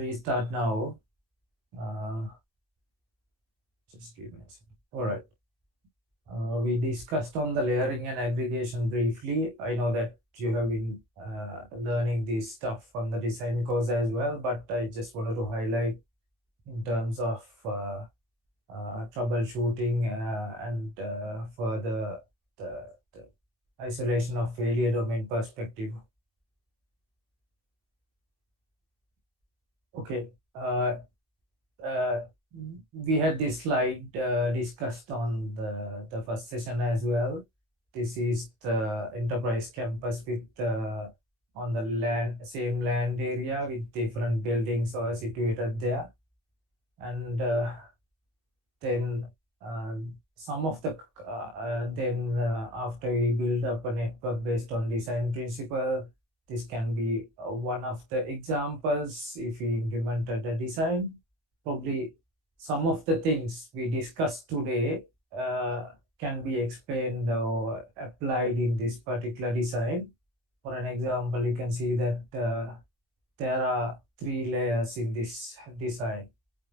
Restart now. Uh, just give me a second. All right. We discussed on the layering and aggregation briefly. I know that you have been learning this stuff on the design course as well, but I just wanted to highlight in terms of troubleshooting and for the isolation of failure domain perspective. Okay. Uh, we had this slide discussed on the first session as well. This is the enterprise campus with on the same land area with different buildings are situated there. And then uh, some of the then after we build up a network based on design principle, this can be one of the examples if we implemented a design. Probably some of the things we discussed today uh, can be explained or applied in this particular design. For an example, you can see that there are three layers in this design.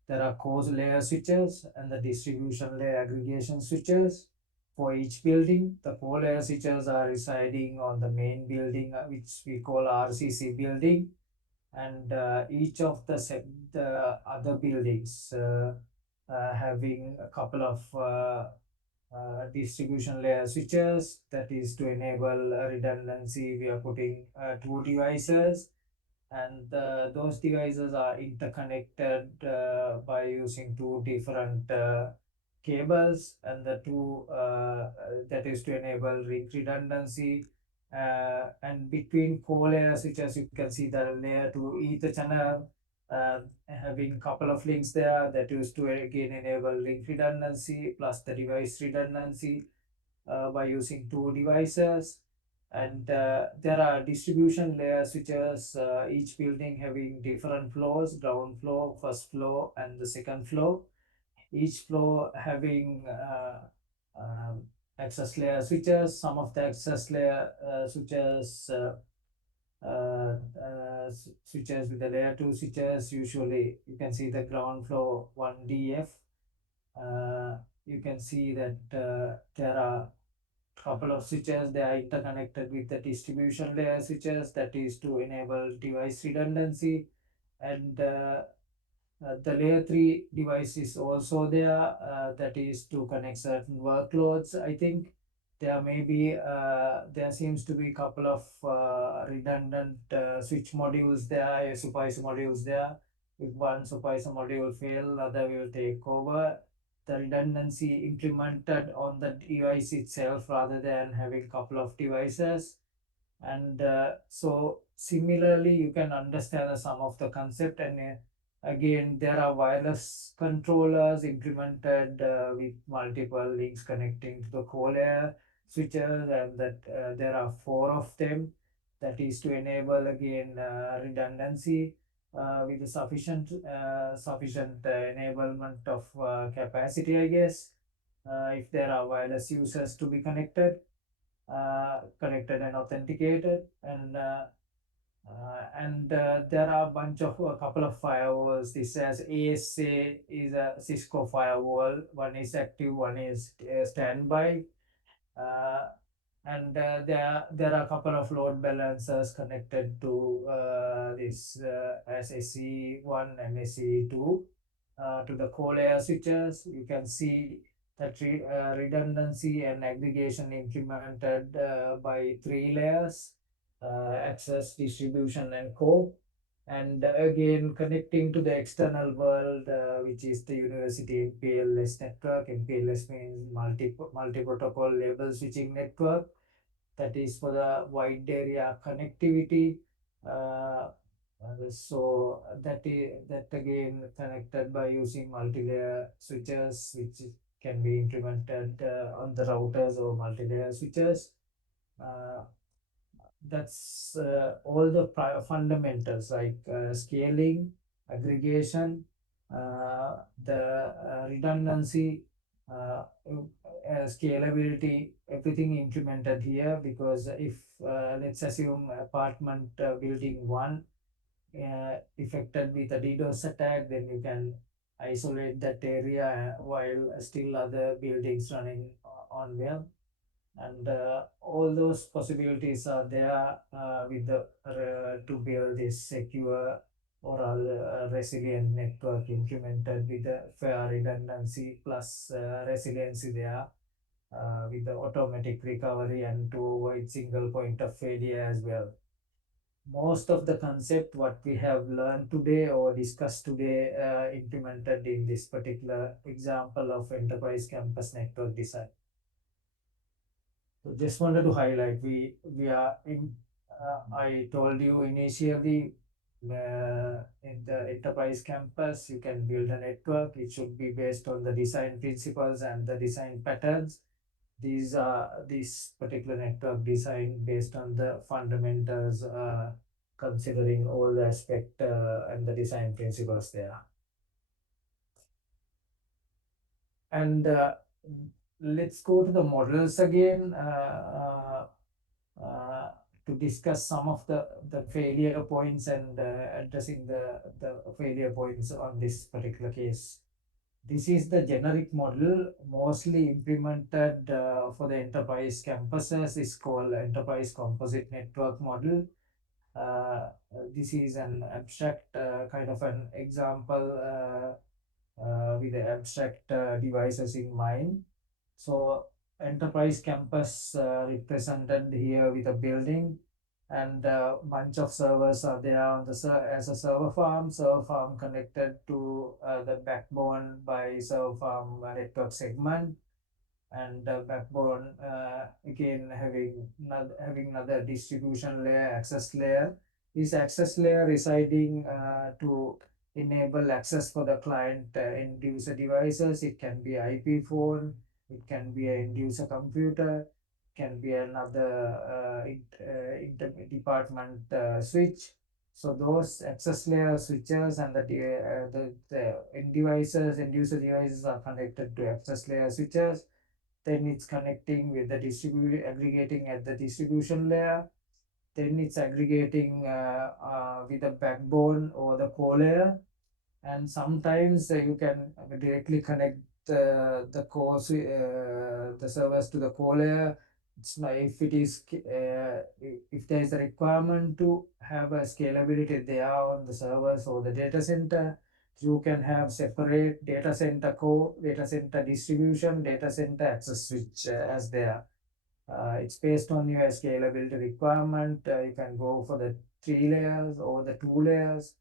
There are cause layer switches and the distribution layer aggregation switches for each building. The core layer switches are residing on the main building, which we call RCC building, and each of the other buildings having a couple of distribution layer switches. That is to enable redundancy. We are putting two devices, and those devices are interconnected by using two different cables, and the two that is to enable redundancy. And between core layer switches, you can see the layer 2 ether channel having couple of links there that is to again enable link redundancy plus the device redundancy by using two devices. And there are distribution layer switches, each building having different floors: ground floor, first floor, and the second floor. Each floor having access layer switches. Some of the access layer switches switches with the layer 2 switches. Usually you can see the ground floor 1DF. You can see that there are couple of switches. They are interconnected with the distribution layer switches, that is to enable device redundancy. And the layer 3 device is also there, that is to connect certain workloads. I think there seems to be a couple of redundant switch modules there, supervisor modules there. If one supervisor module fail, other will take over. The redundancy implemented on the device itself rather than having a couple of devices. And so similarly you can understand some of the concept. And again, there are wireless controllers implemented with multiple links connecting to the core layer switches, and that there are four of them. That is to enable again redundancy with the sufficient enablement of capacity, I guess, if there are wireless users to be connected and authenticated. And there are a bunch of a couple of firewalls. This says ASA is a Cisco firewall. One is active, one is standby. Uh, and there are a couple of load balancers connected to this SAC1 and SAC2 to the core layer switches. You can see that redundancy and aggregation implemented by three layers: access, distribution, and core. And again, connecting to the external world, which is the university MPLS network. MPLS means multi-protocol label switching network. That is for the wide area connectivity. Uh, so that again connected by using multi-layer switches, which can be implemented on the routers or multi-layer switches. Uh, that's all the fundamentals like scaling, aggregation, the redundancy, uh, scalability, everything implemented here. Because if let's assume apartment building one, affected with a DDoS attack, then you can isolate that area while still other buildings running on well. And all those possibilities are there with the to build this secure or resilient network implemented with the fair redundancy plus resiliency there with the automatic recovery and to avoid single point of failure as well. Most of the concept what we have learned today or discussed today implemented in this particular example of enterprise campus network design. So just wanted to highlight we are in. I told you initially in the enterprise campus you can build a network. It should be based on the design principles and the design patterns. These are this particular network design based on the fundamentals, considering all the aspect and the design principles there. And let's go to the models again. Uh, to discuss some of the failure points and addressing the failure points on this particular case. This is the generic model mostly implemented for the enterprise campuses. It's called enterprise composite network model. This is an abstract kind of an example with the abstract devices in mind. So enterprise campus represented here with a building and a bunch of servers are there on the as a server farm connected to the backbone by server farm network segment, and backbone again having another distribution layer, access layer. This access layer residing to enable access for the client end user devices. It can be IP phone, it can be an end user computer, can be another department switch. So those access layer switches and the end user devices are connected to access layer switches. Then it's connecting with the aggregating at the distribution layer. Then it's aggregating with the backbone or the core layer. And sometimes you can directly connect the servers to the core layer. It's not, if it is if there is a requirement to have a scalability there on the servers or the data center, you can have separate data center core, data center distribution, data center access switch as there. It's based on your scalability requirement. You can go for the 3 layers or the 2 layers.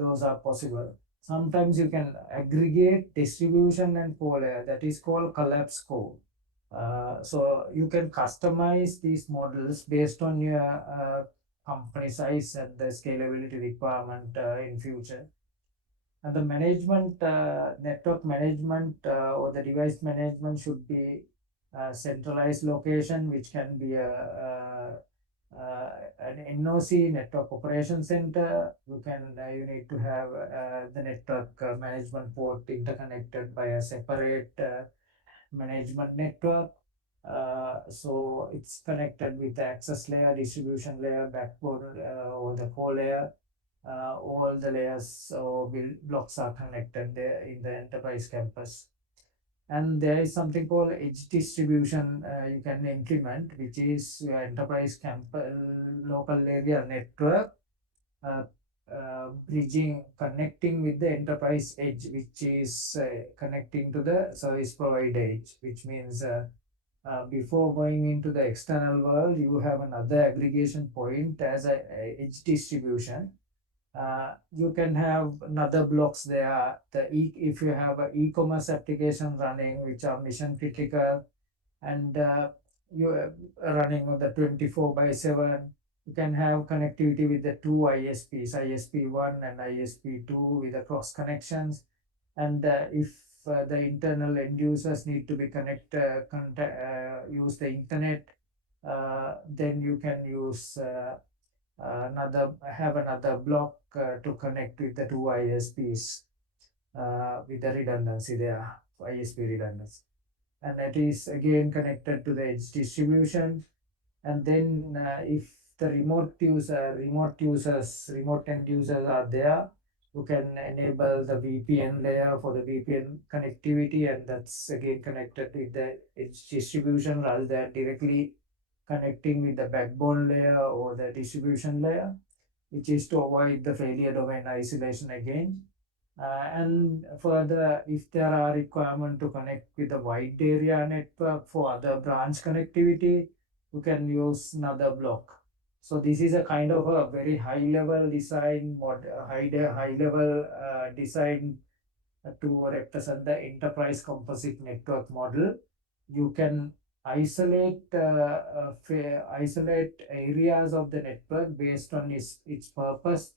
Those are possible. Sometimes you can aggregate distribution and core layer. That is called collapse core. So you can customize these models based on your company size and the scalability requirement in future. And the management, network management or the device management should be a centralized location, which can be an NOC, network operation center. You need to have the network management port interconnected by a separate management network. So it's connected with the access layer, distribution layer, backbone or the core layer. All the layers or blocks are connected there in the enterprise campus. And there is something called edge distribution you can implement, which is your enterprise campus local area network uh, bridging, connecting with the enterprise edge, which is connecting to the service provider edge, which means before going into the external world, you have another aggregation point as a edge distribution. You can have another blocks there. If you have an e-commerce application running, which are mission critical, and you are running on the 24/7, you can have connectivity with the two ISPs, ISP1 and ISP2 with the cross connections. And if the internal end users need to be use the internet, then you can use another block to connect with the two ISPs with the redundancy there, ISP redundancy. And it is again connected to the edge distribution. And then if the remote end users are there, you can enable the VPN layer for the VPN connectivity, and that's again connected with the edge distribution rather than directly connecting with the backbone layer or the distribution layer, which is to avoid the failure domain isolation again. And further, if there are requirement to connect with the wide area network for other branch connectivity, you can use another block. So this is a kind of a very high level design high level design to represent the enterprise composite network model. You can isolate areas of the network based on its purpose,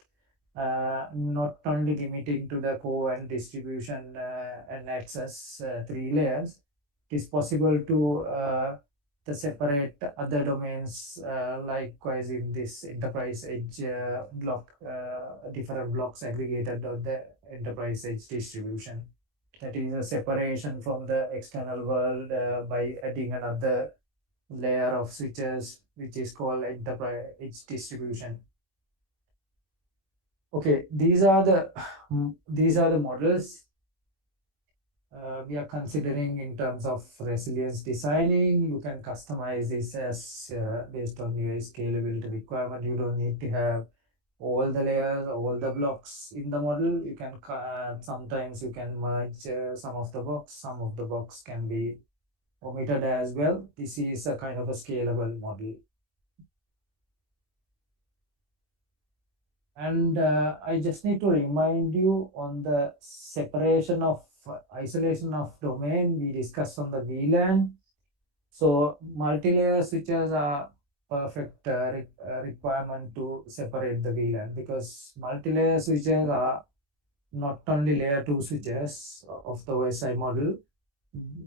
not only limiting to the core and distribution and access three layers. It is possible to the separate other domains, likewise in this enterprise edge block, different blocks aggregated on the enterprise edge distribution. That is a separation from the external world by adding another layer of switches, which is called enterprise edge distribution. Okay, these are the models we are considering in terms of resilience designing. You can customize this as based on your scalability requirement. You don't need to have all the layers, all the blocks in the model. You can sometimes you can merge some of the blocks can be omitted as well. This is a kind of a scalable model. And I just need to remind you on the separation of isolation of domain we discussed on the VLAN. So multi-layer switches are perfect requirement to separate the VLAN, because multi-layer switches are not only layer 2 switches of the OSI model,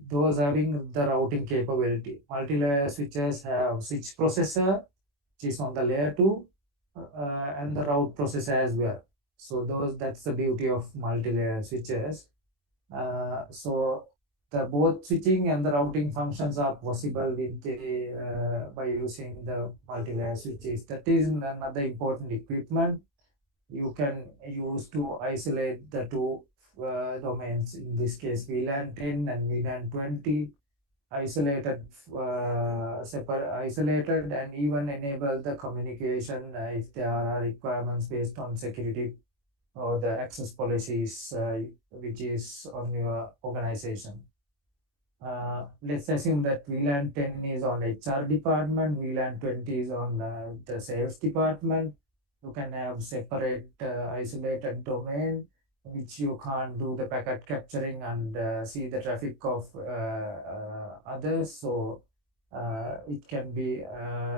those having the routing capability. Multi-layer switches have switch processor, which is on the layer 2, and the route processor as well. So that's the beauty of multi-layer switches. So the both switching and the routing functions are possible with the by using the multi-layer switches. That is another important equipment you can use to isolate the two domains. In this case, VLAN 10 and VLAN 20, isolated, and even enable the communication if there are requirements based on security or the access policies which is on your organization. Let's assume that VLAN 10 is on HR department, VLAN 20 is on the sales department. You can have separate isolated domain which you can't do the packet capturing and see the traffic of others. So it can be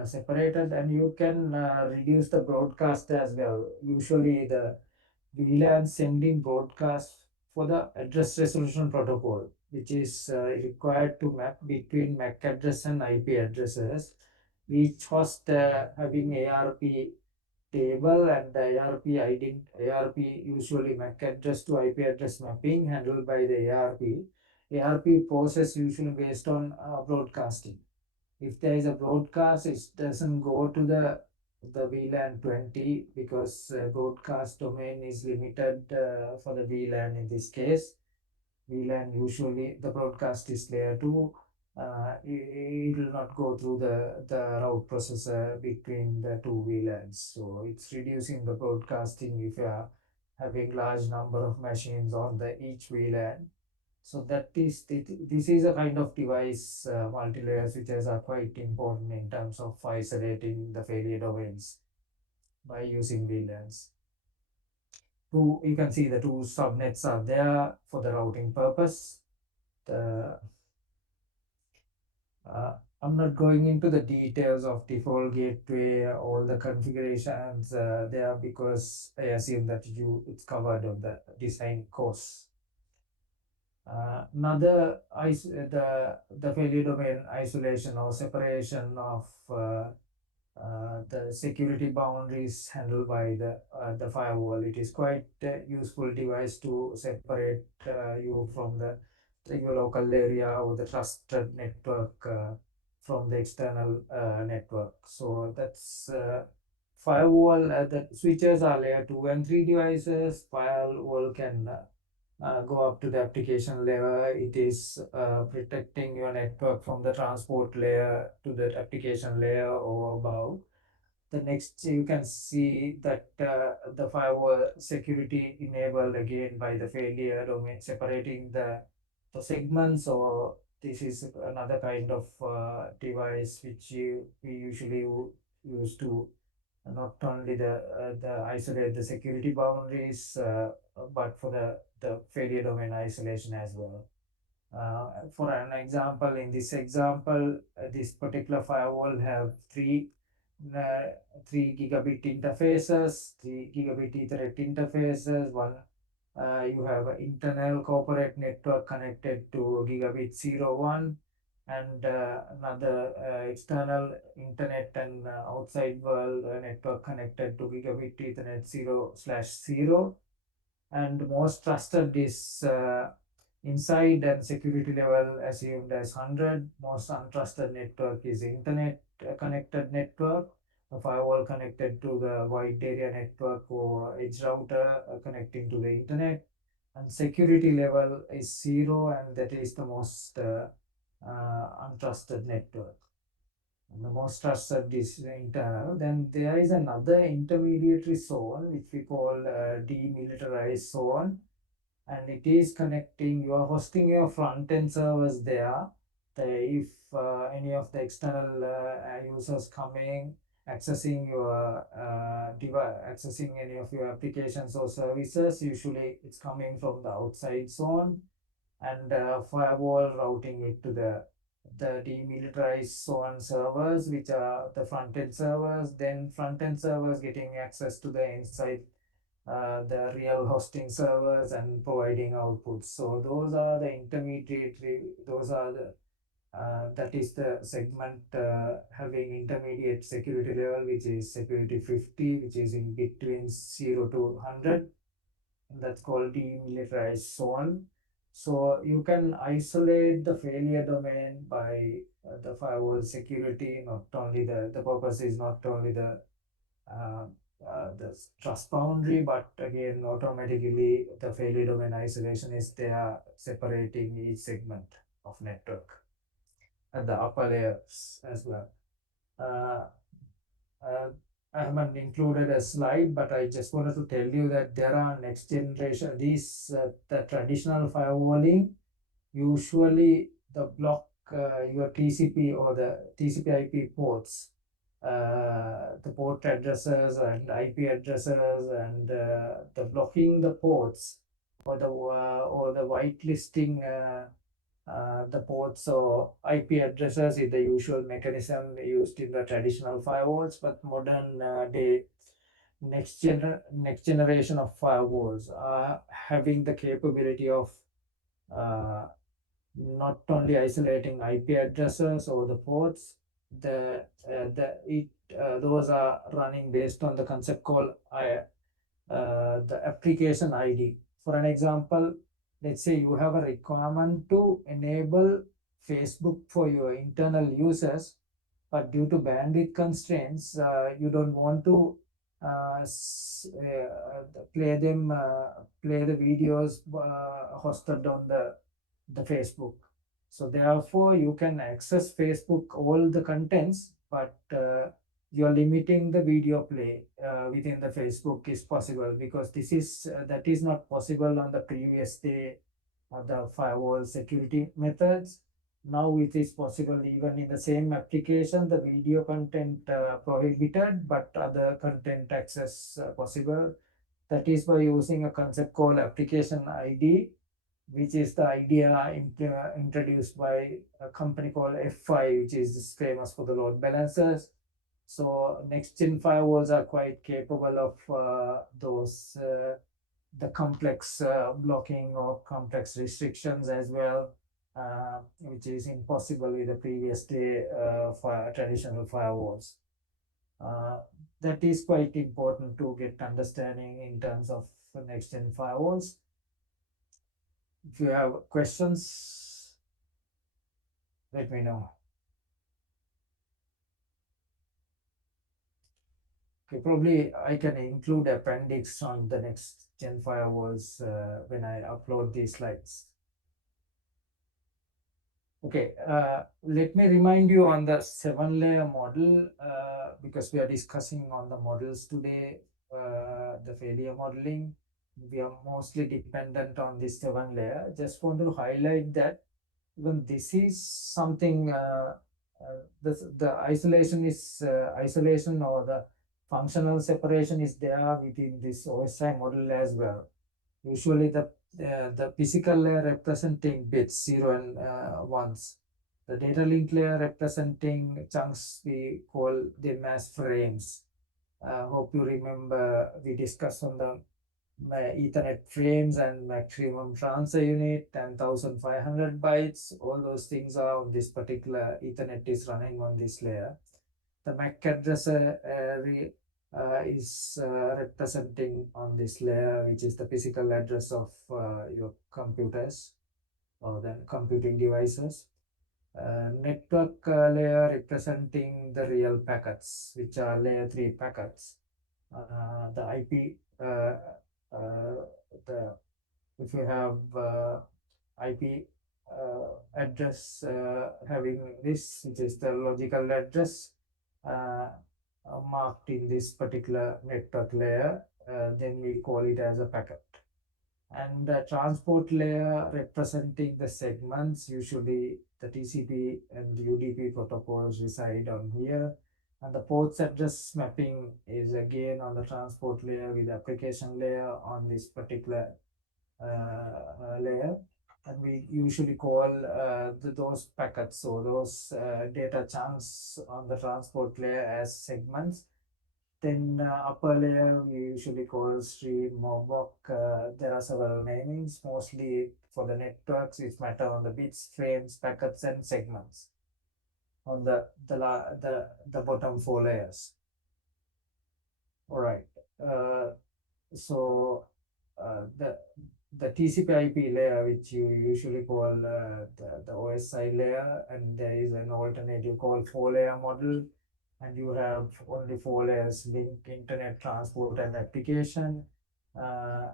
separated, and you can reduce the broadcast as well. Usually the VLAN sending broadcast for the address resolution protocol, which is required to map between MAC address and IP addresses. Each host having ARP table and the ARP usually MAC address to IP address mapping handled by the ARP. ARP process usually based on broadcasting. If there is a broadcast, it doesn't go to the VLAN 20, because broadcast domain is limited for the VLAN in this case. VLAN usually the broadcast is layer 2. It will not go through the route processor between the two VLANs. So it's reducing the broadcasting if you are having large number of machines on the each VLAN. So this is a kind of device, multi-layer switches are quite important in terms of isolating the failure domains by using VLANs. You can see the two subnets are there for the routing purpose. The I'm not going into the details of default gateway, all the configurations there, because I assume that it's covered on the design course. The failure domain isolation or separation of the security boundaries handled by the firewall. It is quite a useful device to separate you from your local area or the trusted network from the external network. So that's firewall. The switches are layer 2 and 3 devices. Firewall can go up to the application layer. It is protecting your network from the transport layer to the application layer or above. The next you can see that the firewall security enabled again by the failure domain separating the segments, or this is another kind of device which we usually use to not only the isolate the security boundaries but for the failure domain isolation as well. For an example, in this example, this particular firewall have uh, 3 gigabit interfaces, 3 gigabit Ethernet interfaces. One, you have an internal corporate network connected to gigabit 01, and another external internet and outside world network connected to gigabit Ethernet 0/0. And most trusted is inside and security level assumed as 100. Most untrusted network is internet connected network, a firewall connected to the wide area network or edge router connecting to the internet. And security level is 0, and that is the most untrusted network. And the most trusted is internal. Then there is another intermediary zone which we call demilitarized zone, and it is connecting, you are hosting your front end servers there. If any of the external users coming accessing your device, accessing any of your applications or services, usually it's coming from the outside zone, and firewall routing it to the demilitarized zone servers, which are the front end servers. Then front end servers getting access to the inside the real hosting servers and providing outputs. So those are the intermediate, those are the that is the segment having intermediate security level, which is security 50, which is in between 0 to 100. That's called demilitarized zone. So you can isolate the failure domain by the firewall security. Not only the purpose is not only uh, the trust boundary, but again, automatically the failure domain isolation is there, separating each segment of network at the upper layers as well. Uh, uh, I haven't included a slide, but I just wanted to tell you that there are next generation, these, the traditional firewalling, usually the block your TCP or the TCP IP ports, the port addresses and IP addresses, and the blocking the ports or the whitelisting the ports or IP addresses is the usual mechanism used in the traditional firewalls, but modern day next generation of firewalls are having the capability of uh, not only isolating IP addresses or the ports, those are running based on the concept called the application ID. For an example, let's say you have a requirement to enable Facebook for your internal users, but due to bandwidth constraints, you don't want to play the videos hosted on the Facebook. So therefore, you can access Facebook all the contents, but you're limiting the video play within the Facebook is possible, because this is that is not possible on the previous day of the firewall security methods. Now it is possible even in the same application, the video content prohibited, but other content access possible. That is by using a concept called application ID, which is the idea introduced by a company called F5, which is famous for the load balancers. So next gen firewalls are quite capable of those the complex blocking or complex restrictions as well, which is impossible with the previous day for traditional firewalls. Uh, that is quite important to get understanding in terms of next gen firewalls. If you have questions, let me know. Okay, probably I can include appendix on the next gen firewalls when I upload these slides. Okay, let me remind you on the 7-layer model because we are discussing on the models today, the failure modeling. We are mostly dependent on this 7-layer. Just want to highlight that even this is something, the isolation is isolation, or the functional separation is there within this OSI model as well. Usually the physical layer representing bits 0 and 1s. The data link layer representing chunks, we call them as frames. Hope you remember we discussed on the Ethernet frames and maximum transfer unit and 1500 bytes. All those things are on this particular Ethernet is running on this layer. The MAC address is representing on this layer, which is the physical address of your computers or the computing devices. Network layer representing the real packets, which are layer 3 packets. The IP, the if you have IP address having this, which is the logical address marked in this particular network layer, then we call it as a packet. And the transport layer representing the segments, usually the TCP and UDP protocols reside on here. And the ports address mapping is again on the transport layer with the application layer on this particular layer. And we usually call those packets or those data chunks on the transport layer as segments. Then upper layer we usually call stream or block. There are several namings, mostly for the networks which matter on the bits, frames, packets, and segments on the bottom 4 layers. All right. So the TCP/IP layer, which you usually call the OSI layer, and there is an alternative called 4-layer model, and you have only 4 layers: link, internet, transport, and application.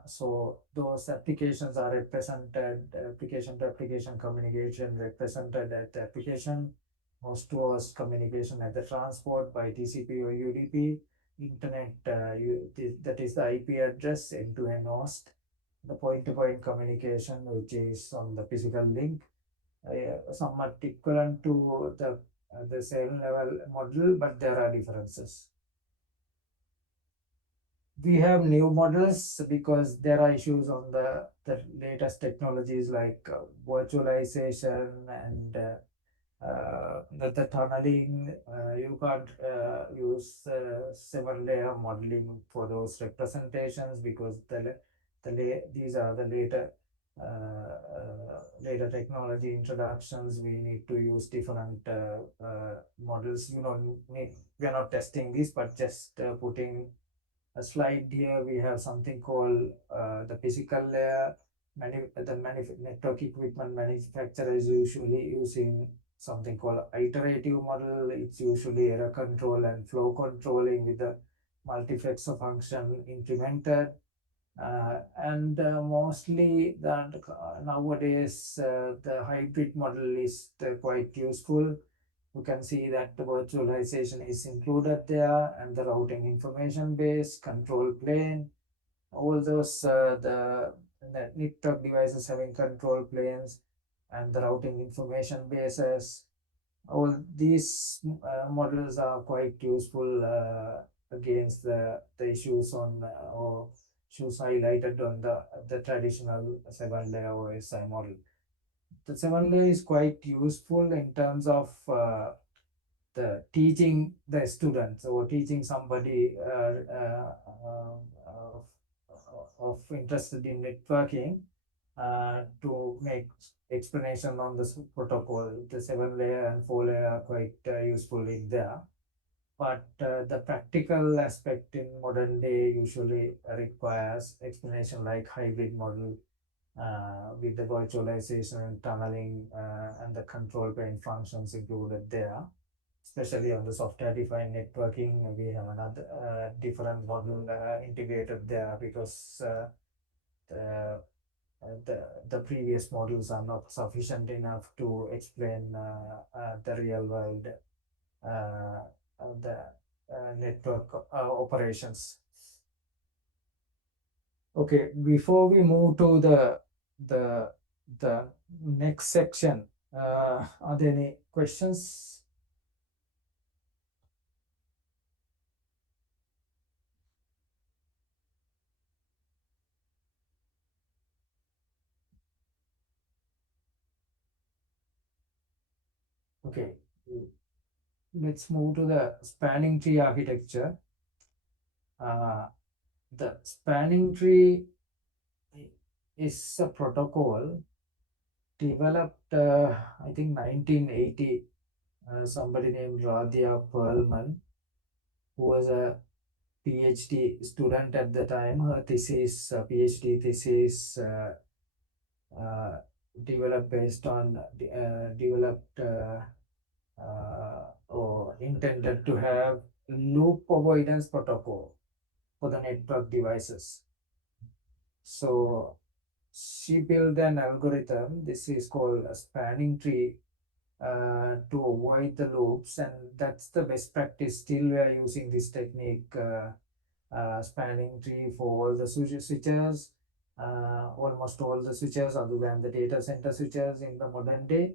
So those applications are represented, application to application communication represented at the application, host to host communication at the transport by TCP or UDP. Internet, that is the IP address into a host. The point-to-point communication, which is on the physical link, somewhat equivalent to the same level model, but there are differences. We have new models because there are issues on the latest technologies like virtualization and the tunneling. You can't use 7-layer modeling for those representations because these are the later technology introductions. We need to use different models. We are not testing this, but just putting a slide here. We have something called the physical layer. Network equipment manufacturers usually using something called iterative model. It's usually error control and flow controlling with the multiplexer function implemented. And mostly that nowadays the hybrid model is quite useful. You can see that the virtualization is included there, and the routing information base, control plane, all those the network devices having control planes and the routing information bases. All these models are quite useful against the issues on or issues highlighted on the traditional 7-layer OSI model. The 7-layer is quite useful in terms of the teaching the students or teaching somebody of interested in networking to make explanation on this protocol. The 7-layer and 4-layer are quite useful in there. But the practical aspect in modern day usually requires explanation like hybrid model with the virtualization and tunneling and the control plane functions included there. especially on the software-defined networking. We have another different model integrated there because the, the previous models are not sufficient enough to explain the real world the network operations. Okay, before we move to the the next section, are there any questions? Okay, let's move to the spanning tree architecture. Uh, the spanning tree is a protocol developed, I think, 1980. Somebody named Radia Perlman, who was a PhD student at the time. Her thesis, PhD thesis, uh, developed based on developed or intended to have loop avoidance protocol for the network devices. So she built an algorithm. This is called a spanning tree to avoid the loops, and that's the best practice. Still, we are using this technique, spanning tree for all the switches, almost all the switches other than the data center switches in the modern day.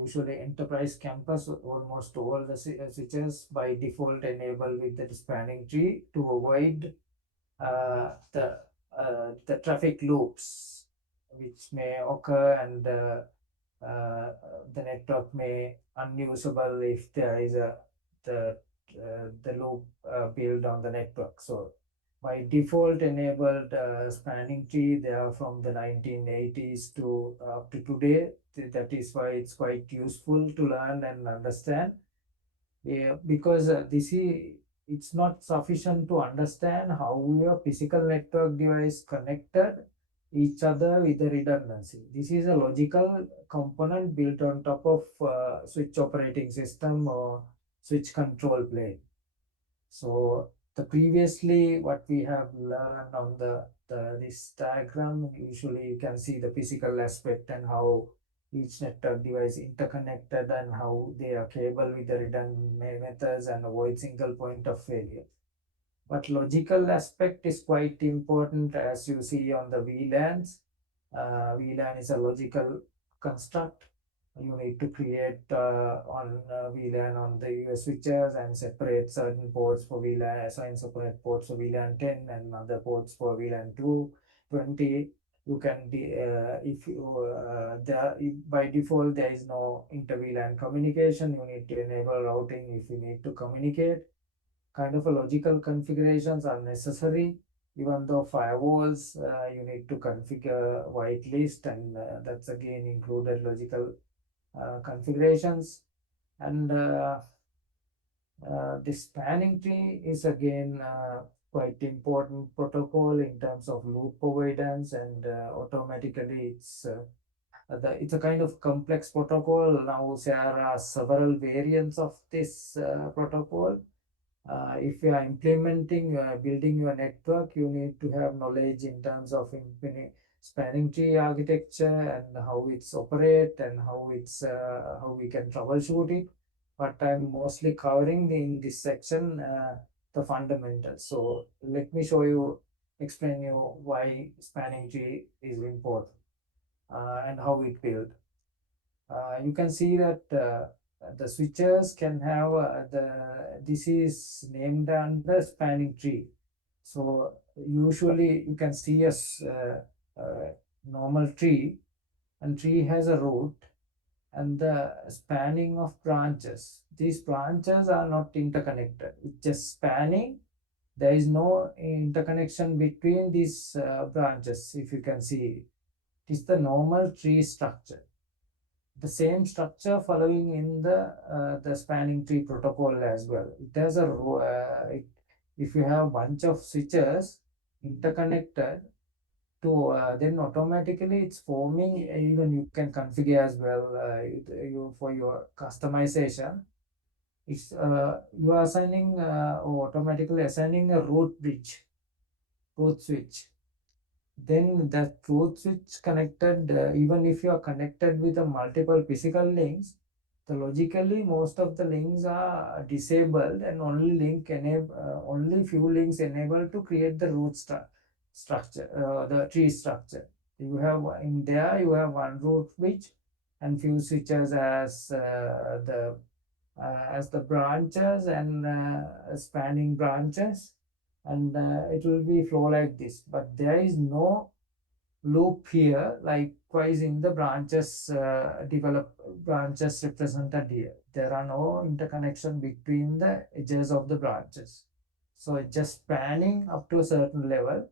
Usually enterprise campus, almost all the switches by default enable with the spanning tree to avoid uh, the the traffic loops which may occur, and uh, the network may unusable if there is a the loop built on the network. So by default enabled spanning tree, they are from the 1980s to up to today. That is why it's quite useful to learn and understand. Yeah, because this is it's not sufficient to understand how your physical network device connected each other with the redundancy. This is a logical component built on top of switch operating system or switch control plane. So the previously what we have learned on the this diagram, usually you can see the physical aspect and how each network device interconnected and how they are cable with the redundant methods and avoid single point of failure. But logical aspect is quite important, as you see on the VLANs. VLAN is a logical construct. You need to create on VLAN on the US switches and separate certain ports for VLAN, assign separate ports for VLAN 10 and other ports for VLAN 220. You can if you there by default there is no inter VLAN communication. You need to enable routing if you need to communicate. Kind of a logical configurations are necessary. Even though firewalls, you need to configure whitelist, and that's again included logical configurations. And this spanning tree is again quite important protocol in terms of loop avoidance, and automatically it's a kind of complex protocol. Now there are several variants of this protocol. If you are implementing, building your network, you need to have knowledge in terms of spanning tree architecture and how it's operate and how we can troubleshoot it. But I'm mostly covering in this section the fundamentals. So let me explain you why spanning tree is important and how it built. You can see that the switches can have this is named under spanning tree. So usually you can see a normal tree, and tree has a root and the spanning of branches. These branches are not interconnected. It's just spanning. There is no interconnection between these branches. If you can see, it is the normal tree structure. The same structure following in the spanning tree protocol as well. It has a if you have a bunch of switches interconnected to then automatically it's forming, even you can configure as well for your customization. It's you are assigning or automatically assigning a root switch. Then that root switch connected, even if you are connected with a multiple physical links, the logically most of the links are disabled and only few links enabled to create the structure, the tree structure. You have in there you have one root switch and few switches as the branches and spanning branches, and it will be flow like this, but there is no loop here. Likewise in the branches represented here, there are no interconnection between the edges of the branches, so it's just spanning up to a certain level.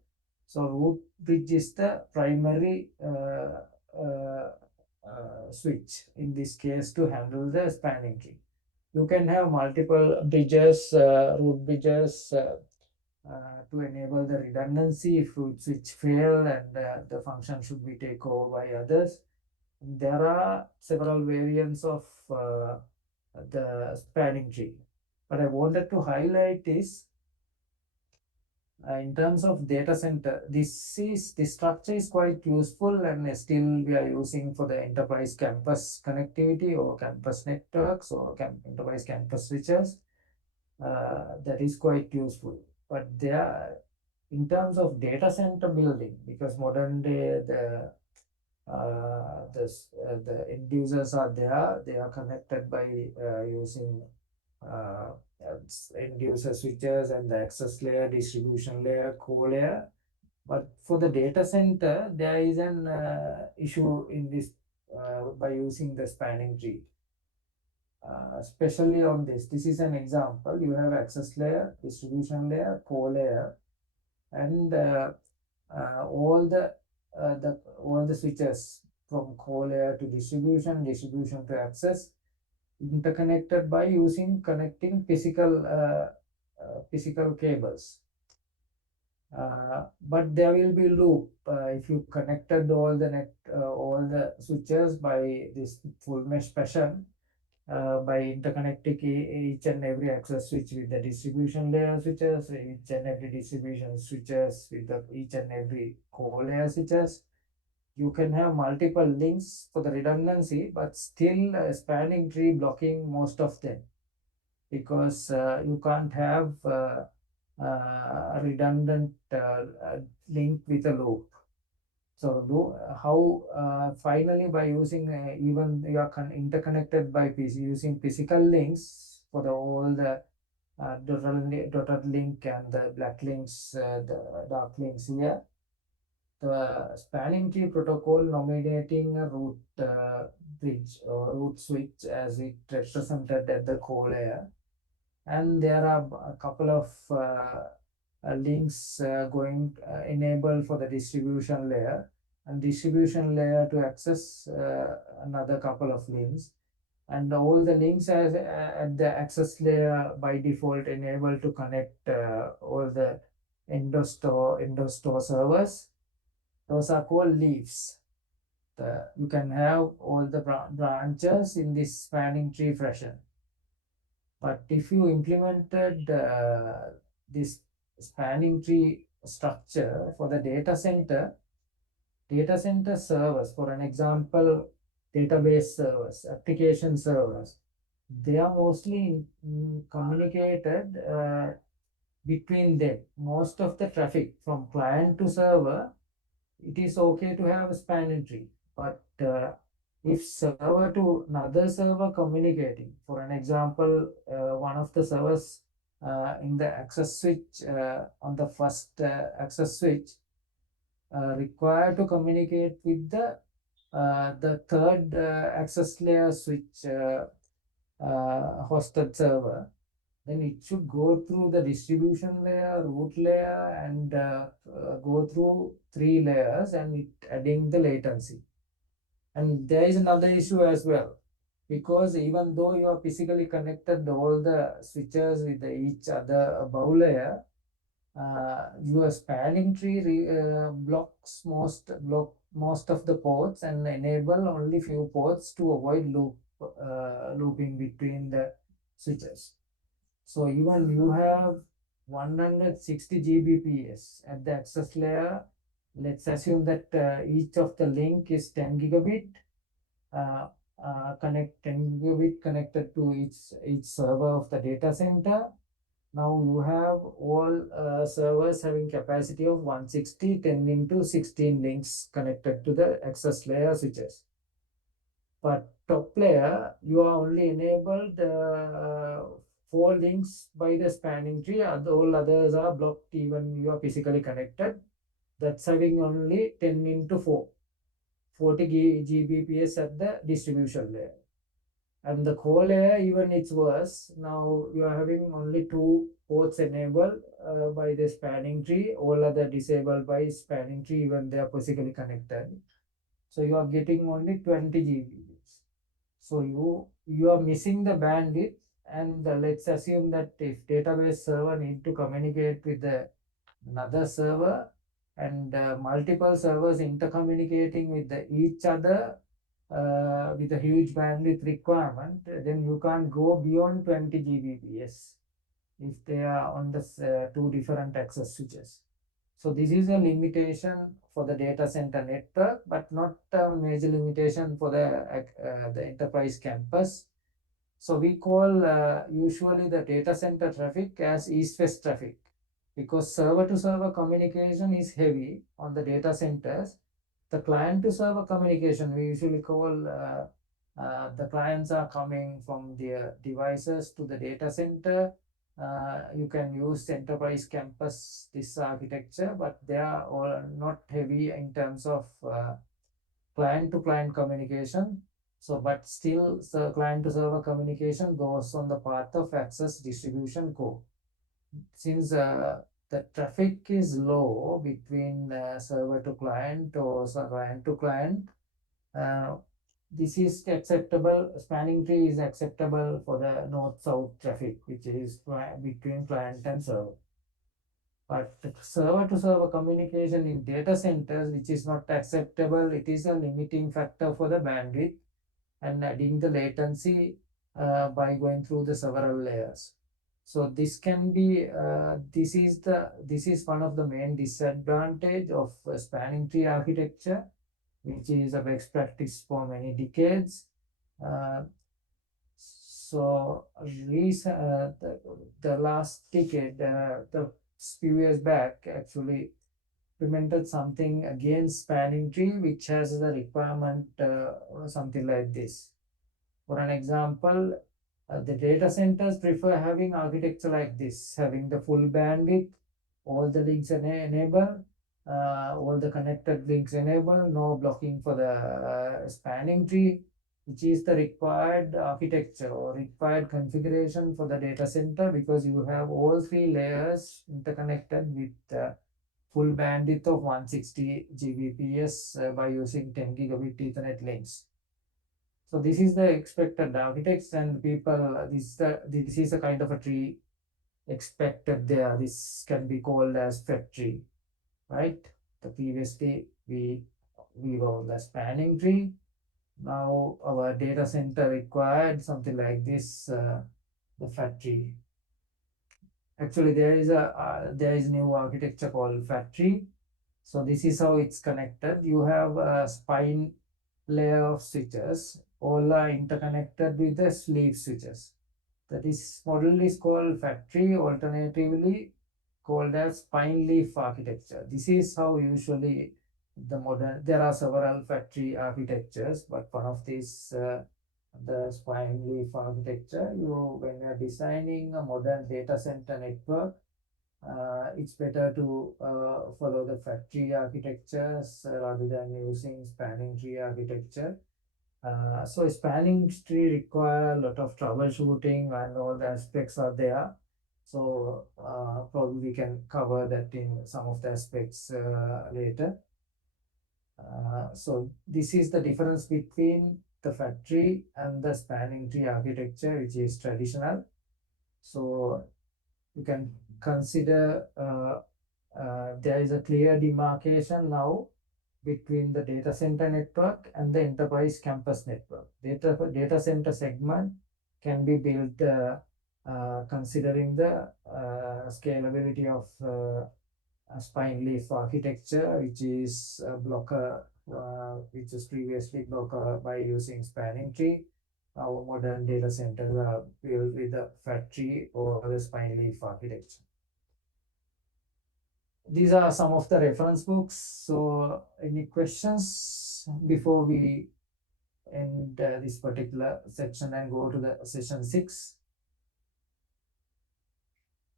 So root bridge is the primary switch in this case to handle the spanning tree. You can have multiple bridges, root bridges, to enable the redundancy if root switch fail and the function should be taken over by others. There are several variants of the spanning tree. What I wanted to highlight is in terms of data center, this structure is quite useful and still we are using for the enterprise campus connectivity or campus networks or enterprise campus switches. That is quite useful. But there, in terms of data center building, because modern day the end users are there, they are connected by using uh, end user switches and the access layer, distribution layer, core layer. But for the data center, there is an issue in this by using the spanning tree. Especially on this is an example. You have access layer, distribution layer, core layer, and all the switches from core layer to distribution to access, interconnected by using connecting physical cables. But there will be loop if you connected all the switches by this full mesh fashion, by interconnecting each and every access switch with the distribution layer switches, each and every distribution switches with each and every core layer switches. You can have multiple links for the redundancy, but still spanning tree blocking most of them, because you can't have a redundant link with a loop. So how finally by using even you are interconnected by using physical links for all the dotted link and the black links, the dark links here. The spanning tree protocol nominating a root bridge or root switch as it represented at the core layer, and there are a couple of links going enable for the distribution layer, and distribution layer to access another couple of links, and all the links at the access layer by default enable to connect all the Endostore servers. Those are called leaves. You can have all the branches in this spanning tree fashion. But if you implemented this spanning tree structure for the data center servers, for an example, database servers, application servers, they are mostly communicated between them. Most of the traffic from client to server, it is okay to have a spanning tree. But if server to another server communicating, for an example, one of the servers in the access switch on the first access switch required to communicate with the third access layer switch hosted server, then it should go through the distribution layer, root layer, and go through 3 layers, and it adding the latency. And there is another issue as well, because even though you are physically connected all the switches with each other above layer, your spanning tree blocks most of the ports and enable only few ports to avoid looping between the switches. So even you have 160 Gbps at the access layer. Let's assume that each of the link is 10 gigabit. Uh, connect 10 gigabit connected to each server of the data center. Now you have all servers having capacity of 160, 10 into 16 links connected to the access layer switches. But top layer, you are only enabled 4 links by the spanning tree, and all others are blocked even you are physically connected. That's having only 10 into 4, 40 Gbps at the distribution layer. And the core layer, even it's worse. Now you are having only 2 ports enabled by the spanning tree, all other disabled by spanning tree, even they are physically connected. So you are getting only 20 Gbps. So you are missing the bandwidth, and let's assume that if database server need to communicate with another server, and multiple servers intercommunicating with each other with a huge bandwidth requirement, then you can't go beyond 20 Gbps if they are on the 2 different access switches. So this is a limitation for the data center network, but not a major limitation for the enterprise campus. So we call usually the data center traffic as east-west traffic, because server-to-server communication is heavy on the data centers. The client-to-server communication, we usually call the clients are coming from their devices to the data center. You can use enterprise campus this architecture, but they are all not heavy in terms of client-to-client communication. So, but still, the client-to-server communication goes on the path of access distribution core. Since the traffic is low between server to client or client to client, uh, this is acceptable. Spanning tree is acceptable for the north-south traffic, which is between client and server. But server to server communication in data centers, which is not acceptable, it is a limiting factor for the bandwidth and adding the latency by going through the several layers. So this can be this is one of the main disadvantage of spanning tree architecture, which is a best practice for many decades. So the last decade, the few years back, actually implemented something against spanning tree, which has the requirement something like this. For an example, the data centers prefer having architecture like this, having the full bandwidth, all the links enable, all the connected links enable, no blocking for the spanning tree, which is the required architecture or required configuration for the data center, because you have all 3 layers interconnected with full bandwidth of 160 Gbps by using 10 gigabit Ethernet links. So this is the expected architects, and people, this is a kind of a tree expected there. This can be called as FET tree, right? The previously we were the spanning tree. Now our data center required something like this, the FET tree. Actually, there is new architecture called FET tree. So this is how it's connected. You have a spine layer of switches, all are interconnected with the sleeve switches. That is model is called factory, alternatively called as spine leaf architecture. This is how usually the modern, there are several factory architectures, but one of these the spine leaf architecture, when you're designing a modern data center network, it's better to follow the factory architectures rather than using spanning tree architecture. So spanning tree require a lot of troubleshooting, and all the aspects are there. So probably we can cover that in some of the aspects later. So this is the difference between the factory and the spanning tree architecture, which is traditional. So you can consider there is a clear demarcation now between the data center network and the enterprise campus network. Data center segment can be built considering the scalability of spine leaf architecture, which is a blocker, which is previously blocker by using spanning tree. Our modern data centers are built with a fat tree or the spine leaf architecture. These are some of the reference books. So, any questions before we end this particular section and go to the session 6?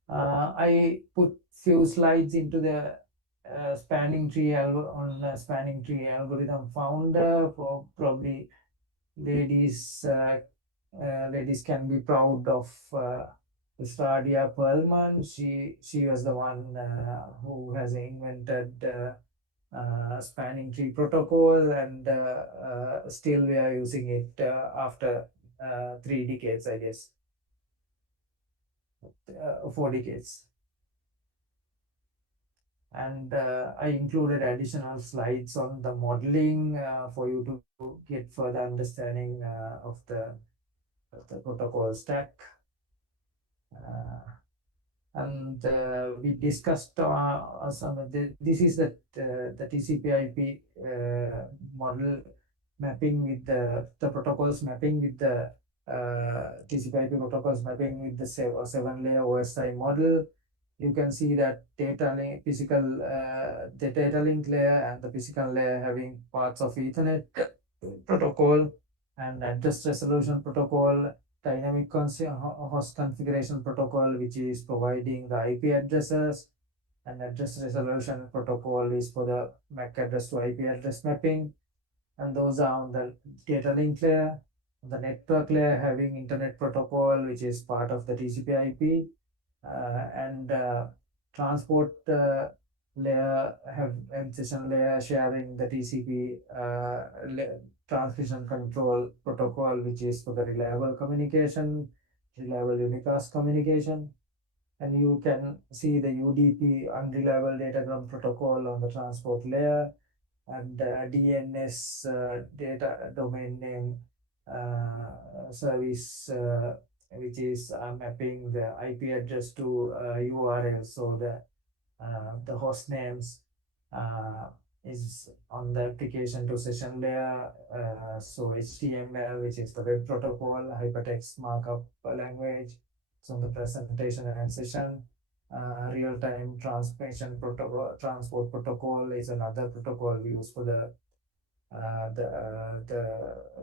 I put few slides into the spanning tree on spanning tree algorithm founder for probably ladies. Ladies can be proud of Stadia Perlman. She was the one who has invented spanning tree protocol, and still we are using it after 3 decades, I guess, 4 decades. And I included additional slides on the modeling for you to get further understanding of the protocol stack. And we discussed some of this is the TCP/IP model mapping with the protocols mapping with the TCP/IP protocols mapping with the 7-layer OSI model. You can see that data link, the data link layer and the physical layer having parts of Ethernet protocol and address resolution protocol, dynamic host configuration protocol, which is providing the IP addresses, and address resolution protocol is for the MAC address to IP address mapping. And those are on the data link layer. The network layer having internet protocol, which is part of the TCP/IP, and transport layer and session layer sharing the TCP transmission control protocol, which is for the reliable communication, reliable unicast communication. And you can see the UDP, unreliable datagram protocol, on the transport layer, and DNS, data domain name service, which is mapping the IP address to URL. So the host names is on the application to session layer. So HTML, which is the web protocol, hypertext markup language. So on the presentation and session. Real-time transmission protocol, transport protocol is another protocol we use for the